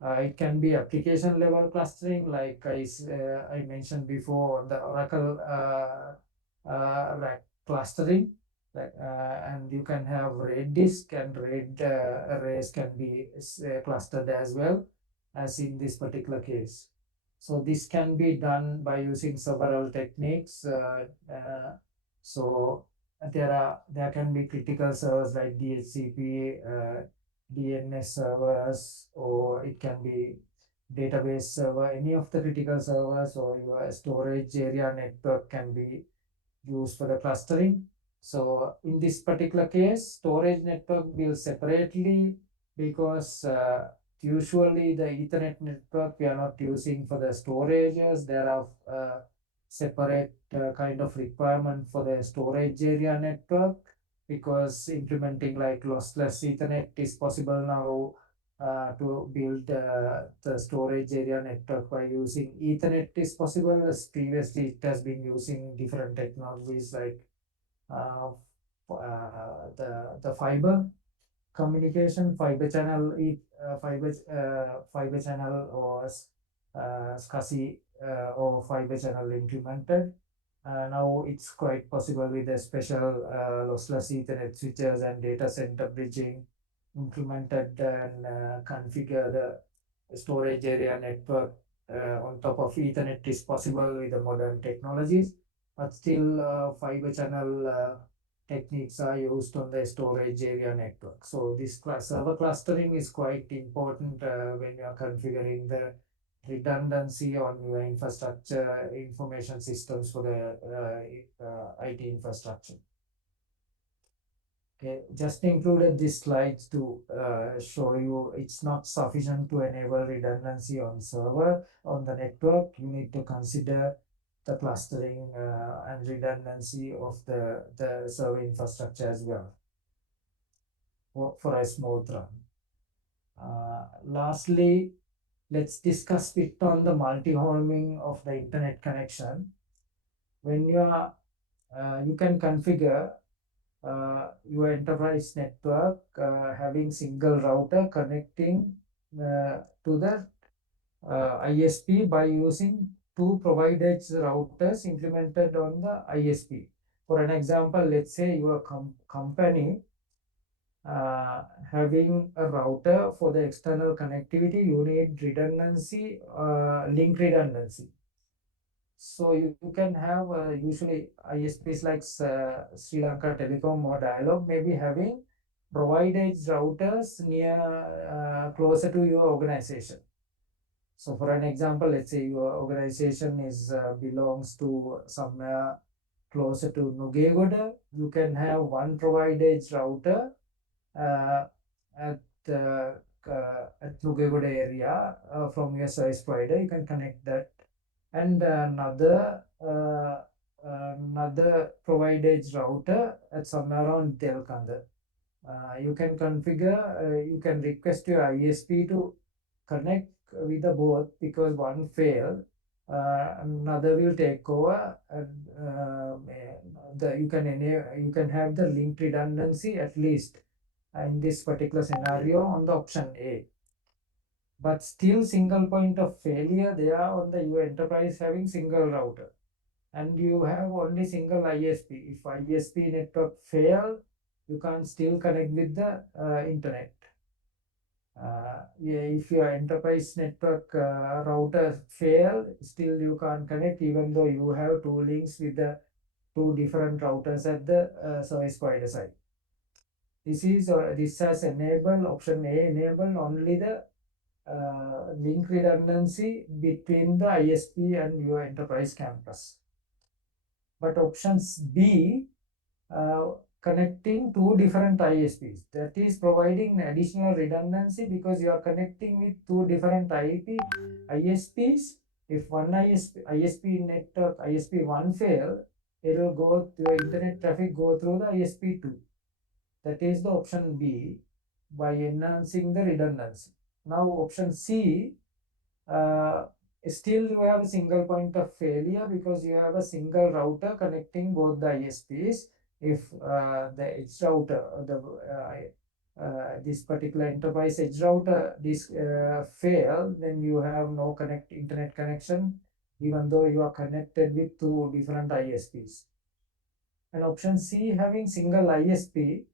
It can be application level clustering, like I mentioned before, the Oracle like clustering, like, and you can have RAID disk and RAID arrays can be clustered as well as in this particular case. So this can be done by using several techniques. So there can be critical servers like DHCP, DNS servers, or it can be database server. Any of the critical servers or your storage area network can be used for the clustering. So in this particular case, storage network will separately, because usually the Ethernet network we are not using for the storages. There are separate kind of requirement for the storage area network, because implementing like lossless Ethernet is possible now. To build the storage area network by using Ethernet is possible, as previously it has been using different technologies like uh, the fiber communication, fiber channel, fiber channel, or SCSI or fiber channel implemented. Now it's quite possible with the special lossless Ethernet switches and data center bridging implemented, and configure the storage area network on top of Ethernet is possible with the modern technologies. But still, fiber channel techniques are used on the storage area network. So this server clustering is quite important when you are configuring the redundancy on your infrastructure information systems for the IT infrastructure. Okay, just included these slides to show you it's not sufficient to enable redundancy on server on the network. You need to consider the clustering and redundancy of the server infrastructure as well for a smooth run. Lastly, let's discuss bit on the multi-homing of the internet connection. When you can configure your enterprise network having single router connecting to the ISP by using two provided routers implemented on the ISP. For an example, let's say your company having a router for the external connectivity, you need redundancy, link redundancy. So you can have usually ISPs like Sri Lanka Telecom or Dialog may be having provided routers near closer to your organization. So for an example, let's say your organization is belongs to somewhere closer to Nugegoda, you can have one provided router uh, at Nugegoda area from your service provider. You can connect that, and another provided router at somewhere around Telkanda. You can configure. You can request your ISP to connect with the both, because one failed, another will take over, and you can have the link redundancy at least in this particular scenario on the option A. But still single point of failure there on the your enterprise having single router, and you have only single ISP. If ISP network fail, you can still connect with the internet. Yeah, if your enterprise network router fail, still you can't connect, even though you have two links with the two different routers at the service provider side. This has enabled option A, enable only the link redundancy between the ISP and your enterprise campus. But options B, connecting two different ISPs, that is providing additional redundancy, because you are connecting with two different ISPs. If one ISP network, ISP1 fail, it will go, your internet traffic go through the ISP2. That is the option B, by enhancing the redundancy. Now option C, still you have a single point of failure because you have a single router connecting both the ISPs. If the edge router, this particular enterprise edge router fail, then you have no internet connection, even though you are connected with two different ISPs. And option C, having single ISP,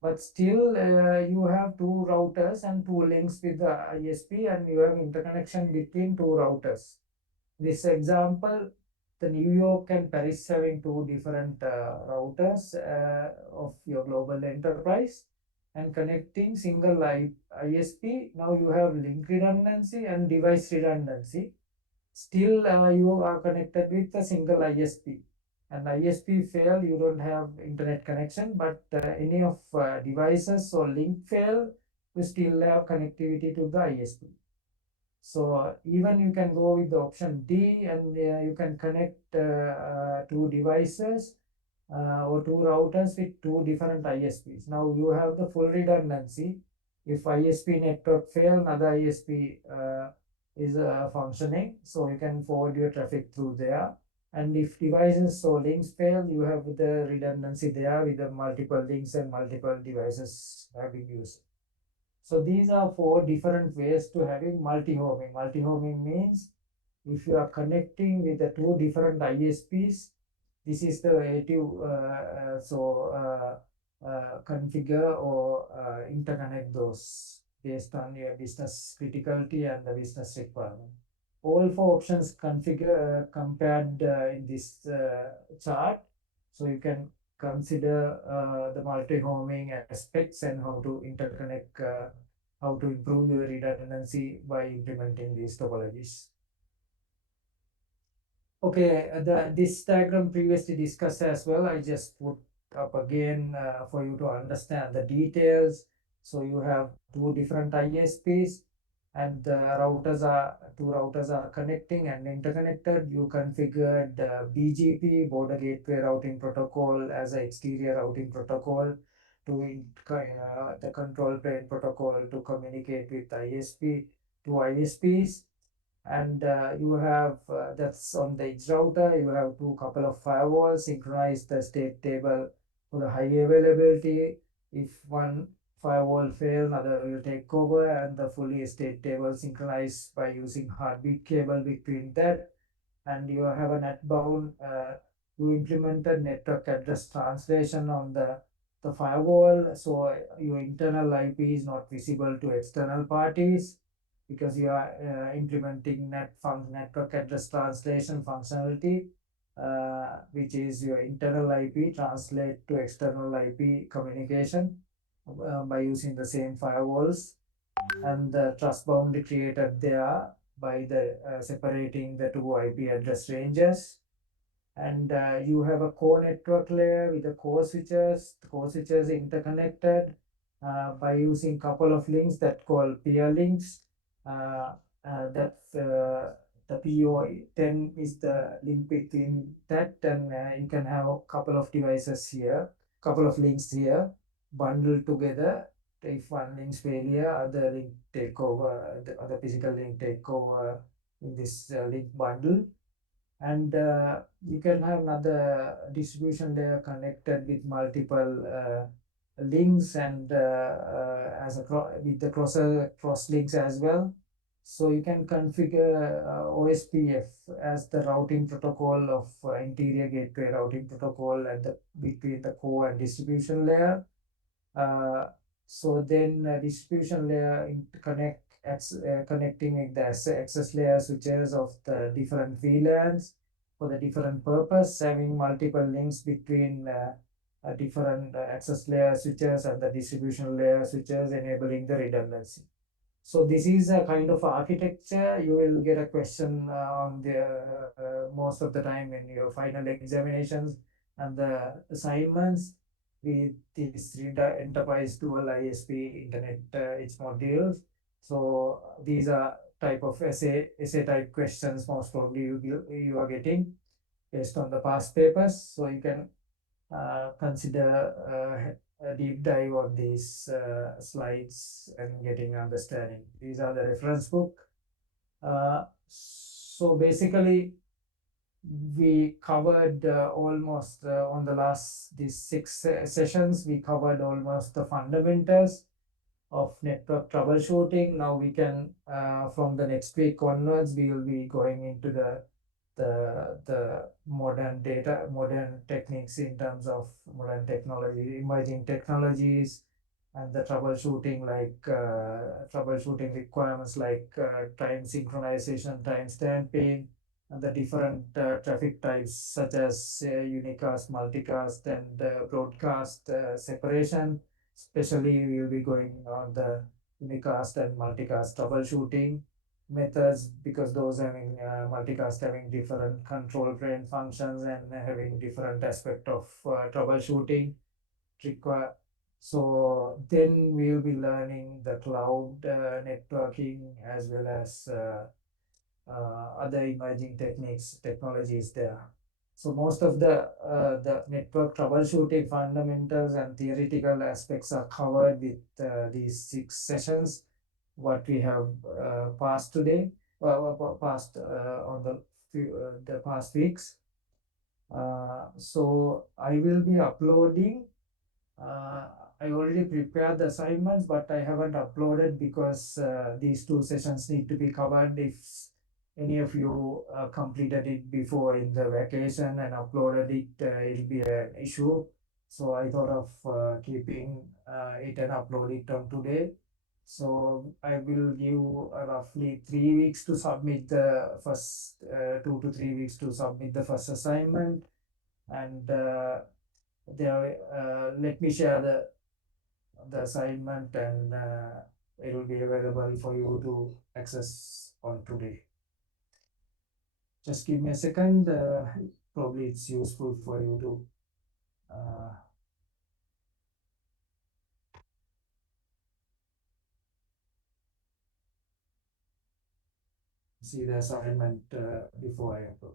but still you have two routers and two links with the ISP, and you have interconnection between two routers. This example, the New York and Paris having two different routers of your global enterprise and connecting single ISP. Now you have link redundancy and device redundancy. Still you are connected with a single ISP, and ISP fail, you don't have internet connection, but any of devices or link fail, you still have connectivity to the ISP. So even you can go with the option D, and you can connect two devices or two routers with two different ISPs. Now you have the full redundancy. If ISP network fail, another ISP is functioning, so you can forward your traffic through there. And if devices or links fail, you have the redundancy there with the multiple links and multiple devices having used. So these are four different ways to having multi-homing. Multi-homing means if you are connecting with the two different ISPs, this is the way to configure or interconnect those based on your business criticality and the business requirement. All four options configure compared in this chart, so you can consider the multi-homing aspects and how to interconnect, how to improve the redundancy by implementing these topologies. Okay, this diagram previously discussed as well. I just put up again for you to understand the details. So you have two different ISPs, and two routers are connecting and interconnected. You configured BGP, border gateway routing protocol, as an exterior routing protocol to the control plane protocol to communicate with ISP, two ISPs. And you have that's on the edge router. You have two couple of firewalls, synchronize the state table for the high availability. If one firewall fails, another will take over, and the fully state table synchronized by using heartbeat cable between that. And you have a net bound. You implemented network address translation on the firewall, so your internal IP is not visible to external parties, because you are implementing network address translation functionality, which is your internal IP translate to external IP communication by using the same firewalls, and the trust boundary created there by the separating the two IP address ranges. And you have a core network layer with the core switches. The core switches interconnected by using couple of links that call peer links. That's the PO10 is the link between that, and you can have a couple of devices here, couple of links here bundled together. If one link's failure, other link take over, the other physical link take over in this link bundle. And you can have another distribution layer connected with multiple links, and as a with the cross links as well. So you can configure OSPF as the routing protocol of interior gateway routing protocol at the between the core and distribution layer. So then distribution layer connecting with the access layer switches of the different VLANs for the different purpose, having multiple links between different access layer switches and the distribution layer switches, enabling the redundancy. So this is a kind of architecture. You will get a question on the most of the time in your final examinations and the assignments with these enterprise dual ISP internet its modules. So these are type of essay type questions most probably you are getting based on the past papers. So you can consider a deep dive on these slides and getting understanding. These are the reference book. So basically, we covered almost on the last these six sessions, we covered almost the fundamentals of network troubleshooting. Now we can, from the next week onwards, we will be going into the modern techniques in terms of modern technology, emerging technologies, and the troubleshooting requirements like time synchronization, time stamping, and the different traffic types such as unicast, multicast, and broadcast separation. Especially, we will be going on the unicast and multicast troubleshooting methods, because those having multicast having different control plane functions and having different aspect of troubleshooting require. So then we will be learning the cloud networking, as well as other emerging technologies there. So most of the network troubleshooting fundamentals and theoretical aspects are covered with these six sessions what we have passed today, passed on the past weeks. So I will be uploading. Uh, I already prepared the assignments, but I haven't uploaded because these two sessions need to be covered. If any of you completed it before in the vacation and uploaded it, it'll be an issue. So I thought of keeping it and upload it on today. So I will give roughly 3 weeks to submit the first 2 to 3 weeks to submit the first assignment, and there let me share the assignment, and it will be available for you to access on today. Just give me a second. Probably it's useful for you to see the assignment before I upload.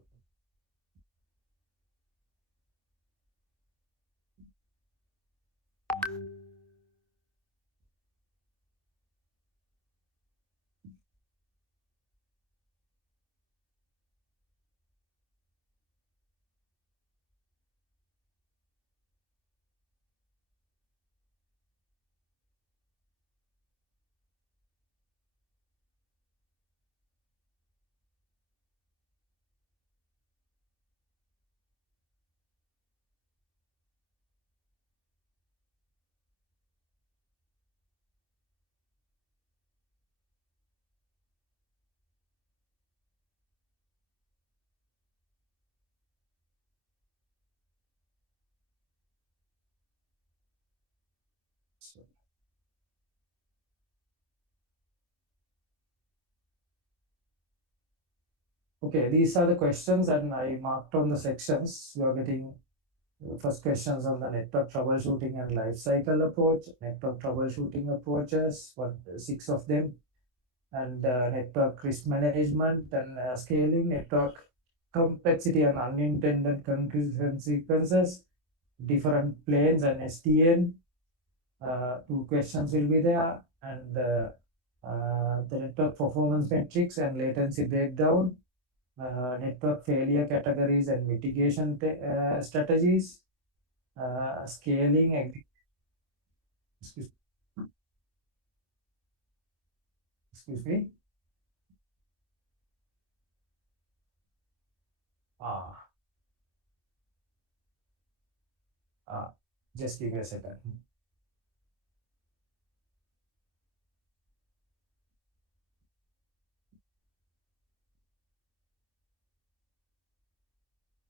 So, okay, these are the questions, and I marked on the sections. You are getting first questions on the network troubleshooting and life cycle approach, network troubleshooting approaches, what six of them, and network risk management and scaling, network complexity and unintended consequences, different planes and SDN. Two questions will be there, and the network performance metrics and latency breakdown, network failure categories and mitigation strategies, scaling. Excuse, excuse me. Ah, ah, just give me a second.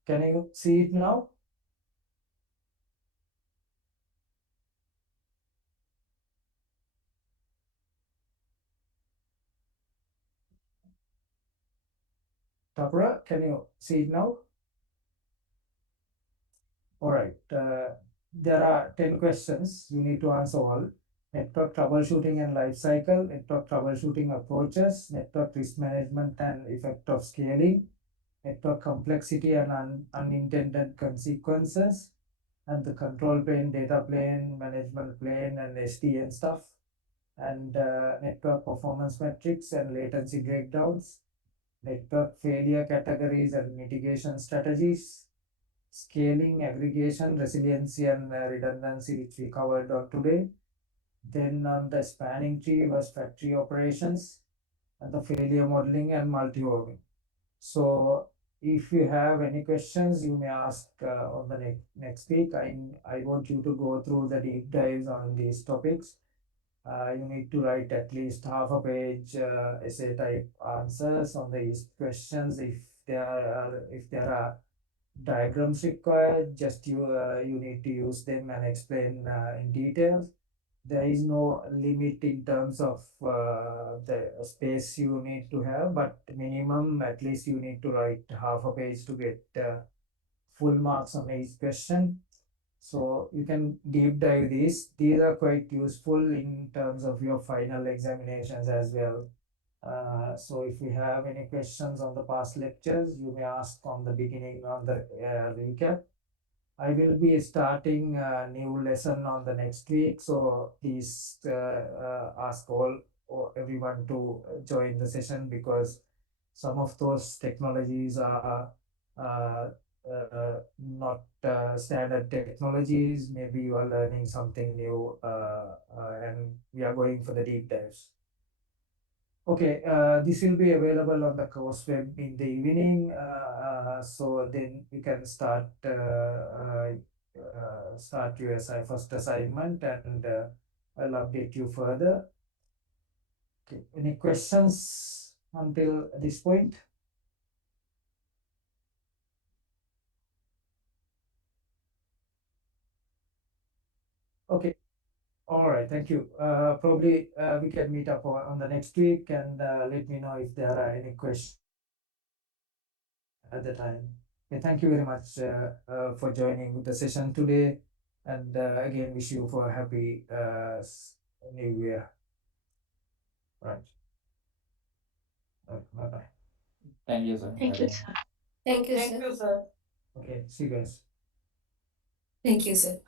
Can you see it now? Tapra, can you see it now? All right. There are 10 questions. You need to answer all. Network troubleshooting and life cycle, network troubleshooting approaches, network risk management and effect of scaling, network complexity and unintended consequences, and the control plane, data plane, management plane, and SDN stuff, and network performance metrics and latency breakdowns, network failure categories and mitigation strategies, scaling, aggregation, resiliency, and redundancy, which we covered on today. Then on the spanning tree was factory operations and the failure modeling and multi-orbing. So if you have any questions, you may ask on the next week. I want you to go through the deep dives on these topics. You need to write at least half a page essay type answers on these questions. If there are diagrams required, just you need to use them and explain in detail. There is no limit in terms of the space you need to have, but minimum at least you need to write half a page to get full marks on each question. So you can deep dive these. These are quite useful in terms of your final examinations as well. So if you have any questions on the past lectures, you may ask on the beginning on the recap. I will be starting a new lesson on the next week, so please ask or everyone to join the session because some of those technologies are not standard technologies. Maybe you are learning something new, and we are going for the deep dives. Okay, this will be available on the course web in the evening, so then we can start your first assignment, and I'll update you further. Okay, any questions until this point? Okay, all right, thank you. Probably we can meet up on the next week, and let me know if there are any questions at the time. Okay, thank you very much for joining the session today, and again wish you for a happy new year. Right. Bye bye. Thank you, sir. Bye Thank you, bye. sir. Thank you, Thank sir. you, sir. Okay, see you guys. Thank you, sir.